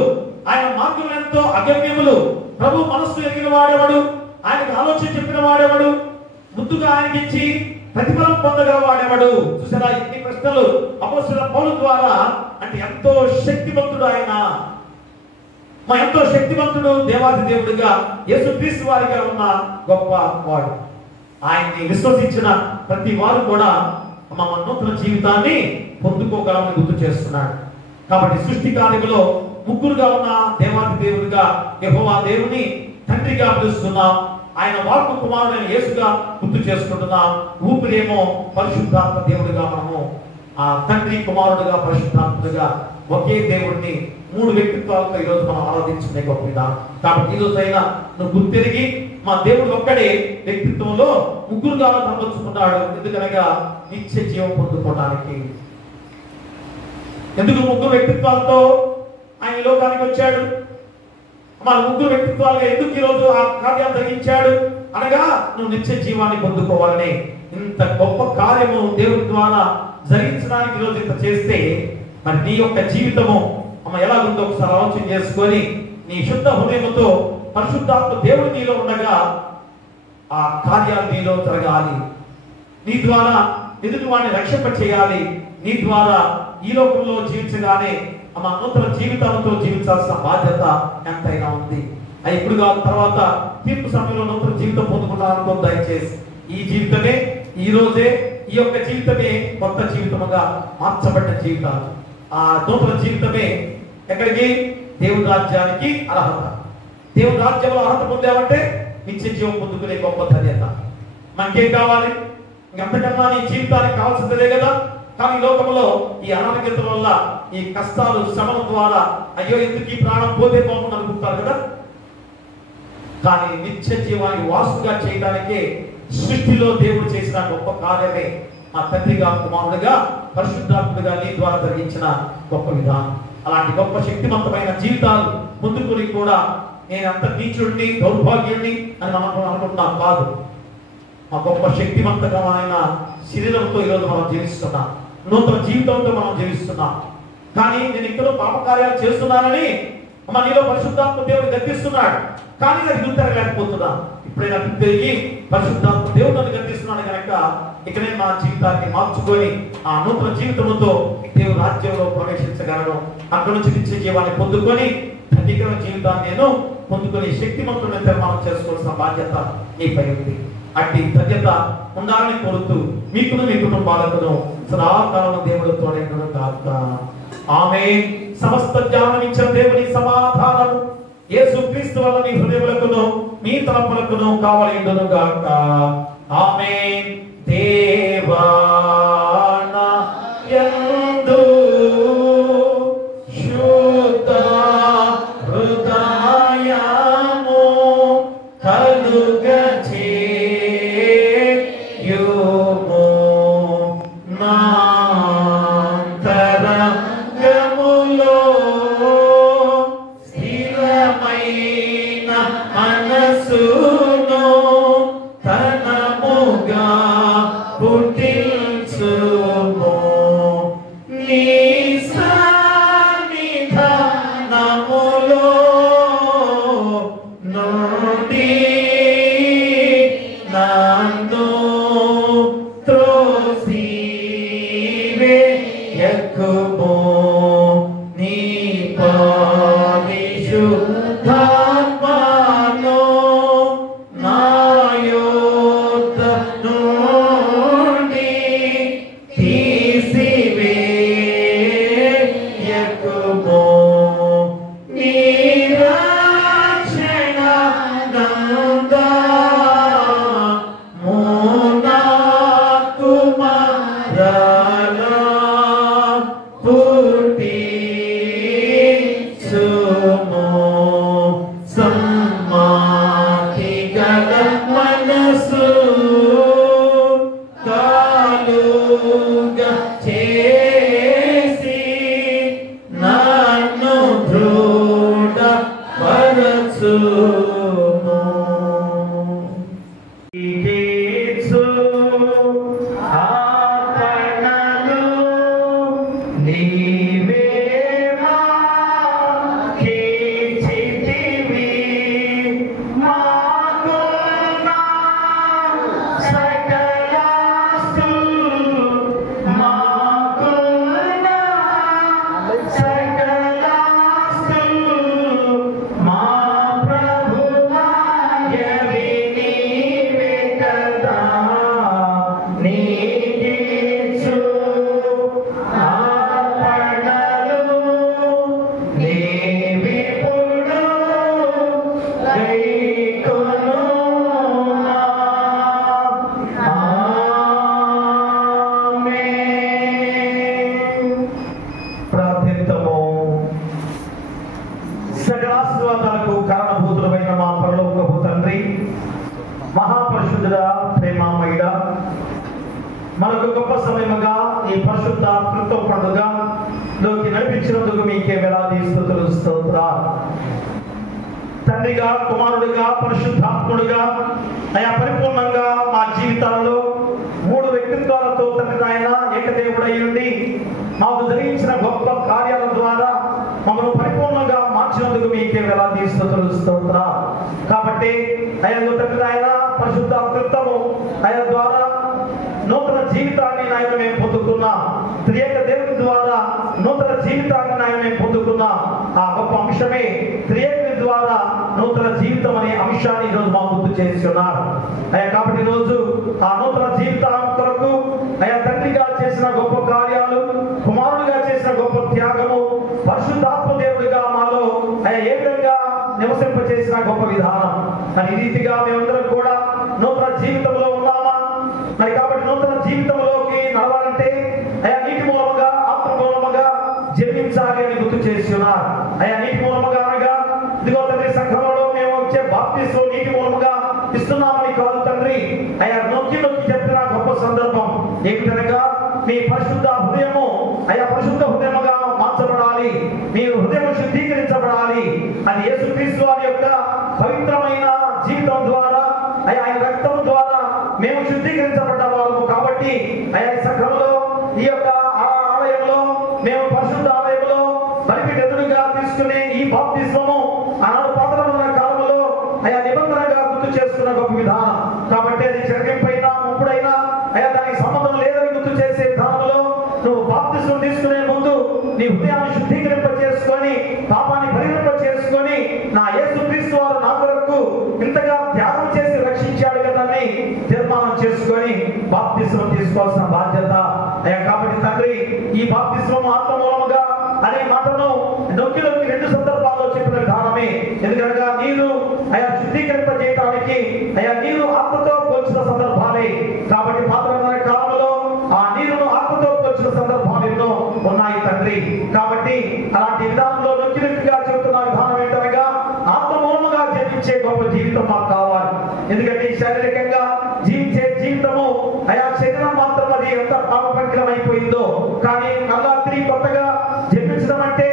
ఆయన మార్గం ఎంతో అగమ్యములు. ప్రభు మనస్సు ఎరిగిన వాడేవాడు, ఆయనకు ఆలోచన చెప్పిన వాడేవాడు, ముందుగా ఆయనకి ఇచ్చి ప్రతిఫలం పొందగల వాడేవాడు. చూసారా ఇన్ని ప్రశ్నలు అపొస్తలుడైన పౌలు ద్వారా. అంటే ఎంతో శక్తివంతుడు ఆయన, ఎంతో శక్తివంతుడు, దేవాది దేవుడిగా యేసుక్రీస్తు వారిగా ఉన్న గొప్ప వాడు. ఆయన్ని విశ్వసించిన ప్రతి వారు కూడా మన నూతన జీవితాన్ని పొందుకోగలమని గుర్తు చేస్తున్నాడు. కాబట్టి సృష్టి కార్యములో ముగ్గురుగా ఉన్న దేవాది దేవుడిగా యెహోవా దేవుని తండ్రిగా పిలుస్తున్నాం. ఆయన వాక్కు కుమారుడైన యేసుగా గుర్తు చేసుకుంటున్నాం. ఊపిరేమో పరిశుద్ధాత్మ దేవుడిగా మనము ఆ తండ్రి కుమారుడుగా పరిశుద్ధాత్ముడుగా ఒకే దేవుడిని 3 వ్యక్తిత్వాలతో ఈరోజు మనం ఆరాధించుకునే గొప్ప విధానం. కాబట్టి ఈరోజైనా నువ్వు గుర్తెరిగి మా దేవుడు ఒక్కడే వ్యక్తిత్వంలో ముగ్గురుగా కనబరుచుకున్నాడు. ఎందుకనగా నిత్య జీవం పొందుకోవడానికి. ఎందుకు ముగ్గురు వ్యక్తిత్వాలతో ఆయన లోకానికి వచ్చాడు? మన ముగ్గురు వ్యక్తిత్వాలుగా ఎందుకు ఈరోజు ఆ కార్యాలు జరిగించాడు అనగా నువ్వు నిత్య జీవాన్ని పొందుకోవాలని. ఇంత గొప్ప కార్యము దేవుడి ద్వారా జరిగించడానికి ఈరోజు ఇంత చేస్తే మరి నీ యొక్క జీవితము ఎలాగుందో ఒకసారి ఆలోచన చేసుకొని నీ శుద్ధ హృదయముతో పరిశుద్ధాత్మ దేవుడు నీలో ఉండగా ఆ కార్యాలు నీలో జరగాలి. నీ ద్వారా ఎదుటి వాడిని రక్షింప చేయాలి. నీ ద్వారా ఈ లోకంలో జీవించగానే నూతన జీవితాలతో జీవించాల్సిన బాధ్యత ఎంతైనా ఉంది. అది ఇప్పుడు కాదు, తర్వాత తీర్పు సమయంలో నూతన జీవితం పొందుకున్నాను. దయచేసి ఈ జీవితమే, ఈ రోజే ఈ యొక్క జీవితమే కొత్త జీవితముగా మార్చబడ్డ జీవితాలు. ఆ నూతన జీవితమే ఎక్కడికి? దేవుని రాజ్యానికి అర్హత. దేవుని రాజ్యంలో అర్హత పొందామంటే నిత్య జీవం పొందుకునే గొప్ప ధన్యత. మనకేం కావాలి? ఇంకంతకన్నా నీ జీవితానికి కావాల్సిందే కదా. కానీ లోకంలో ఈ అనారోగ్యత వల్ల, ఈ కష్టాలు శ్రమల ద్వారా అయ్యో ఎందుకు ఈ ప్రాణం పోతే బాగుంది అనుకుంటారు కదా. కానీ నిత్య జీవాన్ని వాసుగా చేయడానికే సృష్టిలో దేవుడు చేసిన గొప్ప కార్యమే మా తండ్రిగా కుమారుడిగా పరిశుద్ధాత్ముడిగా నీ ద్వారా జరిగించిన గొప్ప విధానం. అలాంటి గొప్ప శక్తివంతమైన జీవితాలు ముందుకుని కూడా నేను అంత నీచుడిని, దౌర్భాగ్యుడిని అని మనం అనుకుంటున్నాం కాదు. మా గొప్ప శక్తివంతమైన శరీరంతో ఈరోజు మనం జీవిస్తున్నాం, నూతన జీవితంతో మనం జీవిస్తున్నాం. కానీ నేను ఇక్కడ పాపకార్యాలు చేస్తున్నానని నీలో పరిశుద్ధాత్మ దేవుడు గద్దిస్తున్నాడు. కానీ అది గుర్తెరగలేకపోతున్నా. ఇప్పుడైనా తిరిగి పరిశుద్ధాత్మ దేవుడు నన్ను గద్దిస్తున్నాడు కనుక ఇక్కడే నా జీవితాన్ని మార్చుకొని ఆ నూతన జీవితంతో దేవుడు రాజ్యంలో ప్రవేశించగలను. అక్కడ నుంచి నిత్య జీవాన్ని పొందుకొని ధన్యకరమైన జీవితాన్ని నేను పొందుకొని శక్తివంతుని నిర్మాణం చేసుకోవాల్సిన బాధ్యత నీపై ఉంది. అట్టి ధన్యత ఉండాలని కోరుతూ మీకును మీ కుటుంబాలకును సదాకాలం దేవుడు తోడైనను కాక. ఆమేన్. సమస్త జ్ఞానం ఇచ్చిన దేవుని సమాధానము యేసుక్రీస్తు వల్ల మీ హృదయములకును మీ తలపులకును కావలియుండును గాక. ఆమేన్. దేవానా యందు శుద్ధ హృదయము కలుగచేయుము నాంతరంగములో స్థిరమైన మనసును తనముగా పుట్టించుము. నీ సన్నిధానములో నుండి నన్ను త్రోసివేయకుము. నీ పరిశుద్ధాత్మను నా యొద్ద మనకు గొప్ప సమయముగా ఈ పరిశుద్ధ కృత పండుగలోకి నడిపించినందుకు మీకే వేలాది స్తుతులు స్తోత్రాలు. తండ్రిగా, కుమారుడిగా, పరిశుద్ధాత్ముడిగా అయా పరిపూర్ణంగా మా జీవితాల్లో మూడు వ్యక్తిత్వాలతో తండ్రి ఆయన ఏకదేవుడై ఉండి మాకు జరిగించిన గొప్ప కార్యాల ద్వారా మమ్మల్ని పరిపూర్ణంగా మార్చినందుకు మీకే వేలాది స్తుతులు స్తోత్రాలు. కాబట్టి అయ్యా తండ్రి ఆయన పరిశుద్ధ కృతము ఆయన ద్వారా నూతన జీవితాన్ని నాయన మేము పొందుకున్నాం. త్రియేక దేవుని ద్వారా నూతన జీవితాన్ని నాయన మేము పొందుకున్నాం. ఆ గొప్ప అంశమే త్రియేకుని ద్వారా నూతన జీవితం అనే అంశాన్ని ఈరోజు మా గుర్తు చేసి ఉన్నారు అయ్యా. కాబట్టి ఈరోజు ఆ నూతన జీవితం కొరకు అయ్యా తండ్రిగా చేసిన గొప్ప కార్యాలు, కుమారుడిగా చేసిన గొప్ప త్యాగము, పరిశుద్ధాత్మ దేవుడిగా మాలో అయ్యా ఏ విధంగా నివసింప చేసిన గొప్ప విధానం, మరి ఈ రీతిగా మేమందరం కూడా నూతన జీవితంలో ఉన్నామా? మరి కాబట్టి నూతన జీవితంలోకి నడవాలంటే అయా నీటి మూలముగా, ఆత్మ మూలముగా జన్మించాలి అని గుర్తు చేస్తున్నారు అయా. నీటి మూలముగా అనగా ఇదిగో తండ్రి సంఘంలో మేము వచ్చే బాప్తిస్మం నీటి మూలముగా ఇస్తున్నామని కాదు తండ్రి అయా. నొక్కి నొక్కి చెప్పిన గొప్ప సందర్భం ఏమిటనగా మీ పరిశుద్ధ హృదయము అయా పరిశుద్ధ హృదయముగా మార్చబడాలి, మీ హృదయం శుద్ధీకరించబడాలి. అది యేసుక్రీస్తు వారి యొక్క పవిత్రమైన జీవితం ద్వారా అయా ఆయన రక్తం ద్వారా మేము శుద్ధీకరించబడ్డ వాళ్ళము. కాబట్టి అయా సంఘంలో ఈ యొక్క ఆలయంలో మేము పరిశుద్ధ ఆలయంలో బలిపీఠ ఎదురుగా తీసుకునే ఈ బాప్తిస్మము ఆనాడు పాతరమైన కాలంలో అయా నిబంధనగా గుర్తు చేసుకున్న గొప్ప విధానం. కాబట్టి అది జరిగింపైనా ముప్పుడైనా అయా దానికి సంబంధం లేదని గుర్తు చేసే విధానంలో నువ్వు బాప్తిస్మం తీసుకునే ముందు నీ హృదయాన్ని శుద్ధీకరింప చేసుకొని పాపాన్ని పరిహరింప చేసుకొని నా యేసుక్రీస్తు వారు నా కొరకు ఇంతగా త్యాగం చేసి రక్షించాడు కదా అని తీర్మానం చేసుకొని బాప్తిస్మం తీసుకోవాల్సిన బాధ్యత అయ్యా. కాబట్టి తండ్రి ఈ బాప్తిస్మం ఆత్మ మూలముగా అనే మాటను నొక్కి నొక్కి రెండు సందర్భాల్లో చెప్పిన విధానమే. ఎందుకనగా నీరు అయా శుద్ధీకరింప చేయడానికి అయా నీరు ఆత్మతో పోల్చిన సందర్భాలే. కాబట్టి పాత్రమైన కాలంలో ఆ నీరును ఆత్మతో పోల్చిన సందర్భాలు ఎన్నో ఉన్నాయి తండ్రి. కాబట్టి అలాంటి విధానంలో నొక్కి నొక్కిగా చెబుతున్న విధానం ఏంటనగా ఆత్మ మూలముగా జీవించే గొప్ప జీవితం మాకు కావాలి. ఎందుకంటే శారీరకంగా జీవించే జీవితము అయా శరీరం మాత్రం అది ఎంత పాపపంకిలం అయిపోయిందో, కానీ మళ్ళా తిరిగి కొత్తగా జన్మించడం అంటే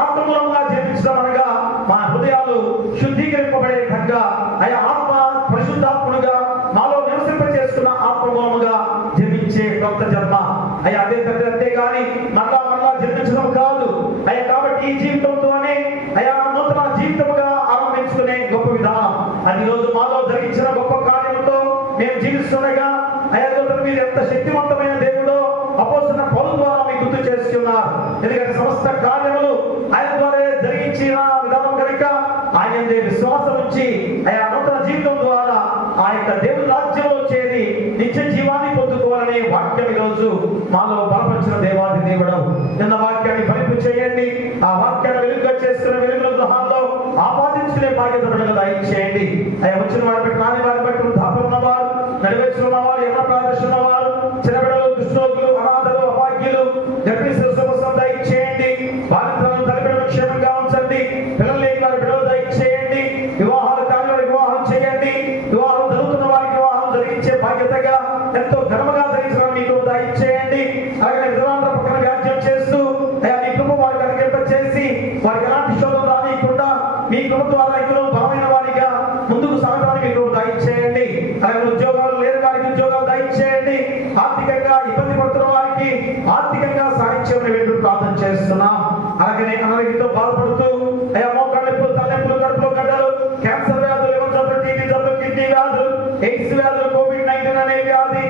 ఆత్మ మూలంగా జన్మించడం అనగా మా హృదయాలు శుద్ధీకరింపబడే విధంగా అయా ఆత్మ పరిశుద్ధాత్ముడుగా మాలో నివసింప చేసుకున్న ఆత్మ మూలముగా జన్మించే కొత్త జన్మ అయ్యా. అదే తండ్రి, అంతేగాని మళ్ళా మళ్ళా జన్మించడం కాదు అయ్యా. కాబట్టి ఈ జీవితంతోనే అయా నూతన జీవితముగా ఆరంభించుకునే గొప్ప విధానం అది రోజు మాలో జరిగించిన గొప్ప కార్యంతో మేము జీవిస్తుండగా అయా మీరు ఎంత శక్తివంతమైన దేవుడో అపోస్తలుడైన పౌలు ద్వారా మీకు గుర్తు చేస్తున్నారు. ఎందుకంటే సమస్త కార్యములు ఆయన ద్వారా జరిగించిన విధానం కనుక ఆయన విశ్వాసం ఉంచి అయా నూతన జీవితం ద్వారా ఆ యొక్క దేవుని రాజ్యంలో చేరి నిత్య జీవాన్ని పొందుకోవాలనే వాక్యం ఈరోజు మాలో బలపరిచిన దేవాది దేవుడు. నిన్న వాక్యాన్ని ఫలింపు చేయండి. ఆ వాక్యాన్ని వెలుగుగా చేసుకున్న వెలుగుల గృహాల్లో ఆపాదించుకునే బాధ్యత దయచేయండి అయ్యా. వచ్చిన వారి బట్టి, రాని వారి బట్టి, వృద్ధాప్యం ఉన్నవారు, నడివేసిన వారు, యవ్వన ప్రాదర్శన ఉన్నవారు, చిన్నబిడ్డలు, దుష్టోగులు, అనాథలు, అభాగ్యులు, గర్భిణీలు శుభసం దయచేయండి. బాధితులను తల్లిబిడ్డలు క్షేమంగా ఉంచండి. పిల్లలు లేని వారి బిడ్డలు దయచేయండి. వివాహాలు కాని వారికి వివాహం చేయండి. వివాహం జరుగుతున్న వారికి వివాహం జరిగించే బాధ్యతగా ఎంతో ఘనముగా జరిగించడం మీకు దయచేయండి. అలాగే విధవాంధ్ర పక్కన వ్యాఖ్యం చేస్తూ అయ్యా మీ కృప వారికి అనుగ్రహ చేసి వారికి ఎలాంటి శోధన రానియకుండా మీ కృప ద్వారా ఇందులో బలమైన వారిగా ముందుకు సాగడానికి మీకు దయచేయండి. అలాగే ఉద్యోగాలు లేని వారికి ఉద్యోగాలు దయచేయండి. ఆర్థికంగా ఇబ్బంది పడుతున్న వారికి ఆర్థికంగా సాయం చేయమని వేడుకు ప్రార్థన చేస్తున్నాం. అలాగే అనారోగ్యంతో బాధపడుతూ అయ్యా మోకాళ్ళ నొప్పులు, తలనొప్పులు, కడుపులో గడ్డలు, క్యాన్సర్ వ్యాధులు, లివర్ జబ్బులు, టీబీ జబ్బులు, కిడ్నీ వ్యాధులు, ఎయిడ్స్ వ్యాధులు, COVID-19 అనే వ్యాధి,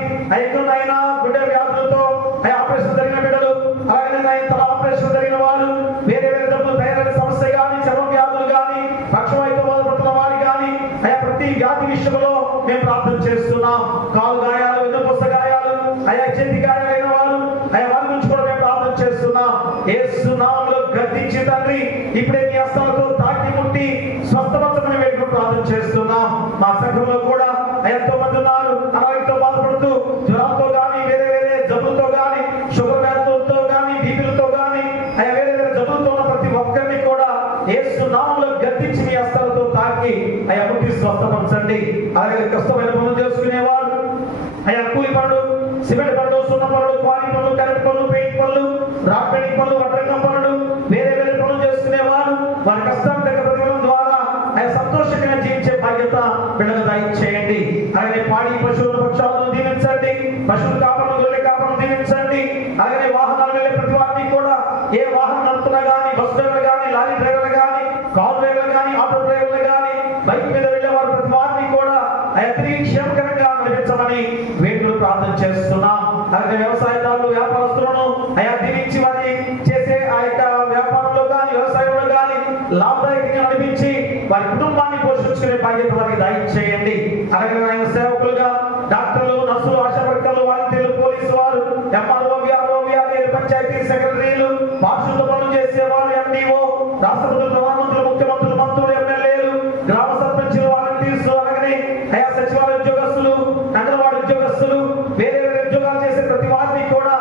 అయినా గుండె వ్యాధులతో ఆపరేషన్ జరిగిన బిడ్డలు, అలాగే తల ఆపరేషన్ జరిగిన వారు, వేరే వేరే జబ్బులు, థైరాయిడ్ సమస్య కానీ, చర్మ వ్యాధులు కానీ, పక్షవాయువుతో బాధపడుతున్న వారు కానీ ప్రతి వ్యాధి విషయంలో మేము ప్రార్థన చేస్తున్నాం. కాలు గాయాలు, వెన్నుపూస గాయాలు, చేతి గాయాలైన వారు వారి నుంచి కూడా మేము ప్రార్థన చేస్తున్నాం. యేసు నామములో గద్దించి తండ్రి ఇప్పుడే మీ హస్తాలతో తాకి ముట్టి స్వస్థపరచమని వేడుకొని ప్రార్థన చేస్తున్నాం. మా సంఘంలో కూడా ఎంతో మంది ఉన్నారు అనారోగ్యంతో బాధపడుతూ, జ్వరంతో కానీ, వేరే వేరే జబ్బులతో కానీ, షుగర్ వ్యాధులతో కానీ, బీపీలతో కానీ వేరే వేరే జబ్బులతో ఉన్న ప్రతి ఒక్కరిని కూడా యేసు నామములో గద్దించి మీ హస్తాలతో తాకి ముట్టి స్వస్థపరచండి. అలాగే కష్టమైన పనులు చేసుకునేవారు, కూలి పనులు, సిమెంట్ పనులు, సున్న పనులు, క్వారీ పనులు, కరెంట్ పనులు, పెయింట్ పనులు, రాక్ పెయింటింగ్ పనులు, వడ్రంగం పనులు, వేరే వేరే పనులు చేసుకునేవారు వారి కష్టాన్ని దగ్గర ప్రతిఫలం ద్వారా సంతోషంగా జీవించే బాధ్యత పిల్లలు దయచేయండి. అలాగే పాడి పశువుల పక్షాలను దీవించండి, పశువుల కాపలను, గొర్రెల కాపలను దీవించండి. అలాగే వాహనాలు వెళ్ళే ప్రతి వారిని కూడా, ఏ వాహనం నడుపుతున్నా కానీ, బస్ డ్రైవర్లు కానీ, లారీ డ్రైవర్లు కానీ, కార్ డ్రైవర్లు కానీ, ఆటో డ్రైవర్లు కానీ, బైక్ మీద వెళ్ళే వారు ప్రతి వారిని కూడా తిరిగి క్షేమకరంగా నడిపించమని వేడుకలు ప్రార్థన చేస్తున్నాం. అలాగే వ్యవసాయదారులు, వ్యాపారస్తులను దీవించి వారి చేసే వ్యాపారంలో కానీ, వ్యవసాయంలో కానీ లాభదాయకంగా నడిపించి వారి కుటుంబాన్ని పోషించుకునే బాధ్యత వారికి దయచేయండి. అలాగే ఆయన సేవకులుగా డాక్టర్లు, నర్సులు, ఆశా వర్కర్లు, వాలంటీర్లు, పోలీసు వారు, ఎంఆర్ఓ, విఆర్ఓ, విఆర్ఏలు, పంచాయతీ సెక్రటరీలు, పారిశుద్ధ పనులు చేసేవారు, ఎండిఓ, రాష్ట్రపతులు, ప్రధానమంత్రులు, ముఖ్యమంత్రులు, మంత్రులు, ఎమ్మెల్యేలు, గ్రామ సర్పంచులు, వాలంటీర్స్, అలాగే సచివాలయ ఉద్యోగస్తులు, అంగన్వాడీ ఉద్యోగస్తులు, వేరే వేరే ఉద్యోగాలు చేసే ప్రతి వారిని కూడా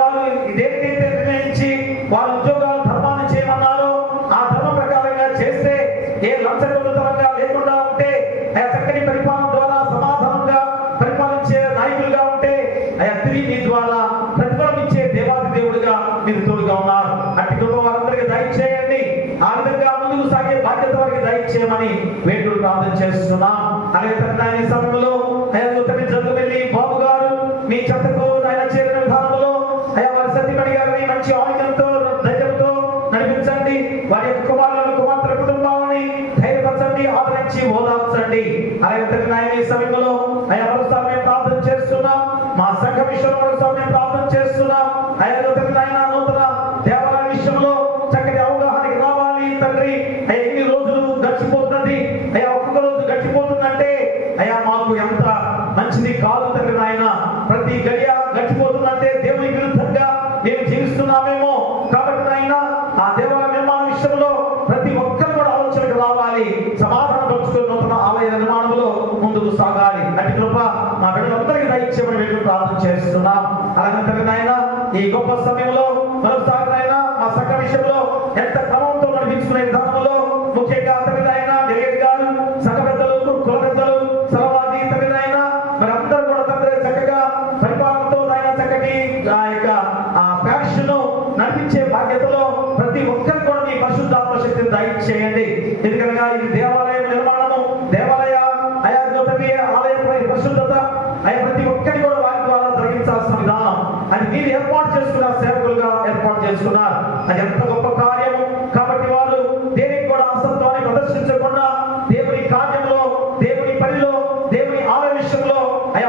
వాళ్ళు ఇదేంటైతే నిర్ణయించి వాళ్ళ ఉద్యోగాలు ధర్మాన్ని చేయమన్నారో ఆ ధర్మ ప్రకారంగా చేస్తే, ఏ లంచగొండుతనంగా లేకుండా ఉంటే, చక్కని పరిపాలన ద్వారా సమాధానంగా పరిపాలించే నాయకులుగా ఉంటే తిరిగి మీ ద్వారా ప్రతిఫలం ఇచ్చే దేవాది దేవుడిగా మీరు తోడుగా ఉన్నారు. అట్టి కృప వారందరికీ దయచేయండి. ఆ విధంగా ముందుకు సాగే బాధ్యత వారికి దయచేయమని వేడుకలు ప్రార్థన చేస్తున్నాం. అలాగే తండ్రి సమయంలో తండ్రి జరుగువెళ్ళి బాబు గారు మీ చెత్తకు ఆయన చేరిన విధానంలో వారి సత్యమణి గారిని మంచి ఆరోగ్యంతో, ధైర్యంతో నడిపించండి. వారి యొక్క కుమారులను, కుమార్తెల కుటుంబాలని ధైర్యపరచండి, ఆదరించి ఓదార్చండి. అలాగే తండ్రి ఈ సమయంలో మరోసారి మేము ప్రార్థన చేస్తున్నాం. మా సంఘ విషయంలో మరోసారి మేము ప్రార్థన చేస్తున్నాం. ఆయన నూతన దేవాలయ విషయంలో చక్కటి అవగాహనకి రావాలి తండ్రి. ఎన్ని రోజులు గడిచిపోతున్నది, ఒక్కొక్క రోజు గడిచిపోతుందంటే మాకు ఎంత మంచిది కాదు తండ్రి. నాయన ప్రతి గడియ గడిచిపోతుందంటే దేవుని విరుద్ధంగా మేము జీవిస్తున్నామేమో. కాబట్టి నాయన ఆ దేవాలయ నిర్మాణ విషయంలో ప్రతి ఒక్కరు కూడా ఆలోచనకు రావాలి, సమాధానం పరుచుకుని నూతన ఆలయ నిర్మాణంలో ముందుకు సాగాలి. అటు కృప మా బిడ్డలందరికీ దయచేయమని మేము ప్రార్థన చేస్తున్నాం. అలాగే తండ్రి నాయన ఈ గొప్ప సమయంలో మరోసారి నాయన మా సంఘ విషయంలో ఎంత క్రమంతో నడిపించుకునే విధానంలో ముఖ్యంగా తండ్రి నాయన డెలిగేట్ గారు, సంఘ పెద్దలు, కుల పెద్దలు, సలవాది తండ్రి నాయన మరి అందరూ కూడా తండ్రి చక్కగా పరిపాలనతో నాయన చక్కటి ప్యాషన్ నడిపించే బాధ్యతలో ప్రతి ఒక్కరికి కూడా మీ పరిశుద్ధాత్మ శక్తిని దయచేయండి. ఎందుకనగా ఇది దేవాలయం నిర్మాణము, దేవాలయ ఆలయ పరిశుద్ధత ప్రతి ఒక్కరికి కూడా వారి ద్వారా జరిగించాల్సిన విధానం అది మీరు ఏర్పాటు చేసుకున్న సేవకులుగా ఏర్పాటు చేసుకున్నారు. అది ఎంత గొప్ప కార్యము. కాబట్టి వారు దేనికి కూడా అసత్వాన్ని ప్రదర్శించకుండా దేవుని కార్యంలో, దేవుని పనిలో, దేవుని ఆలయ విషయంలో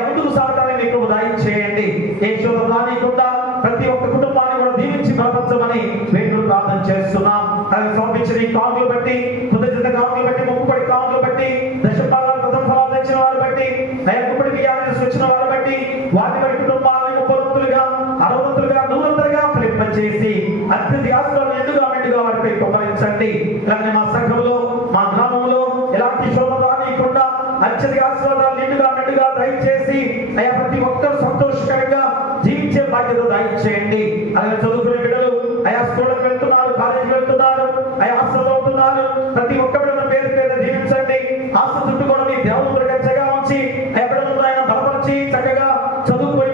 ముందుకు సాగటాన్ని మీకు దయచేయండి. ఏ శోధ రానికుండా ప్రతి ఒక్క కుటుంబాన్ని కూడా దీవించి బలపరచమని వేడుకలు ప్రార్థన చేస్తున్నాం. అలాగే సమర్పించిన ఈ కానుకలు బట్టి, కృతజ్ఞత కానుకలు బట్టి, మొక్కుబడి కానుకలు బట్టి, దశఫలాలు, ప్రథమ ఫలాలు తెచ్చిన వారు బట్టి, ముక్కుబడి బియ్యాన్ని వచ్చిన వారు బట్టి, వారి వారి కుటుంబాలను 30 60 100 ఫలింపచేసి అత్యంత ఆశీర్వాదాలు ఎండుగా మెండుగా వారిపై కుమ్మరించండి. అలాగే మా సంఘంలో, మా గ్రామంలో ఎలాంటి శోభ రానియకుండా అత్యంత ఆశీర్వాదాలు ఎండుగా మెండుగా దయచేసి ప్రతి ఒక్కరు సంతోషకరంగా జీవించే బాధ్యత దయచేయండి. అలాగే చదువుకునే బిడ్డలు స్కూళ్ళకి వెళ్తున్నారు, కాలేజీకి వెళ్తున్నారు, హాస్టల్లో ఉంటున్నారు. ప్రతి ఒక్క బిడ్డను పేరు పేరు దీవించండి. హాస్టల్ చుట్టూ కూడా మీ దేవుడు గచ్చగా ఉంచి బిడ్డలను ఆయన బలపరిచి చక్కగా చదువుకొని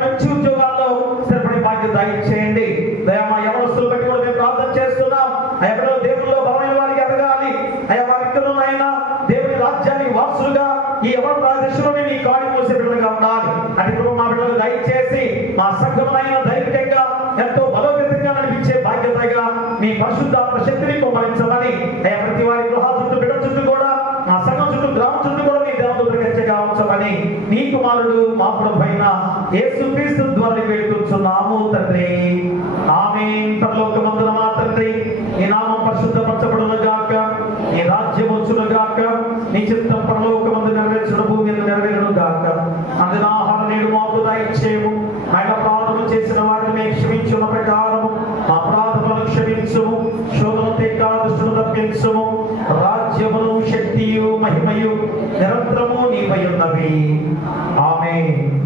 మా సంఘమునైనా దైవికంగా ఎంతో బలోపేతంగా నడిపించే బాధ్యతగా మీ పరిశుద్ధాత్మ శక్తిని కుమ్మరించమని అయ్యా ప్రతి వారి గృహ చుట్టూ బిడ్డ చుట్టూ కూడా మా సంఘం చుట్టూ గ్రామం చుట్టూ కూడా మీ దేవదూతలు గచ్చగా ఉంచమని నీ కుమారుడు మా ప్రభువైన యేసుక్రీస్తు ద్వారా వేడుకుంటున్నాము తండ్రి. ఆమేన్. పరలోకమందున మా తండ్రి, నీ నామం పరిశుద్ధపరచబడును గాక, నీ రాజ్యం వచ్చును గాక, నీ చిత్తం పరలోకమందు నెరవేర్చును భూమి మీద నెరవేరును గాక. అందున ఆహారం నేడు మాకు దయచేయము. ఆయన అపరాధములు చేసిన వారిని మేము క్షమించున్న ప్రకారము మా అపరాధములను క్షమించుము. శోధన తెక్క దుష్టును తప్పించుము. రాజ్యమును శక్తియు మహిమయు నిరంతరము నీవై ఉన్నవి. ఆమేన్.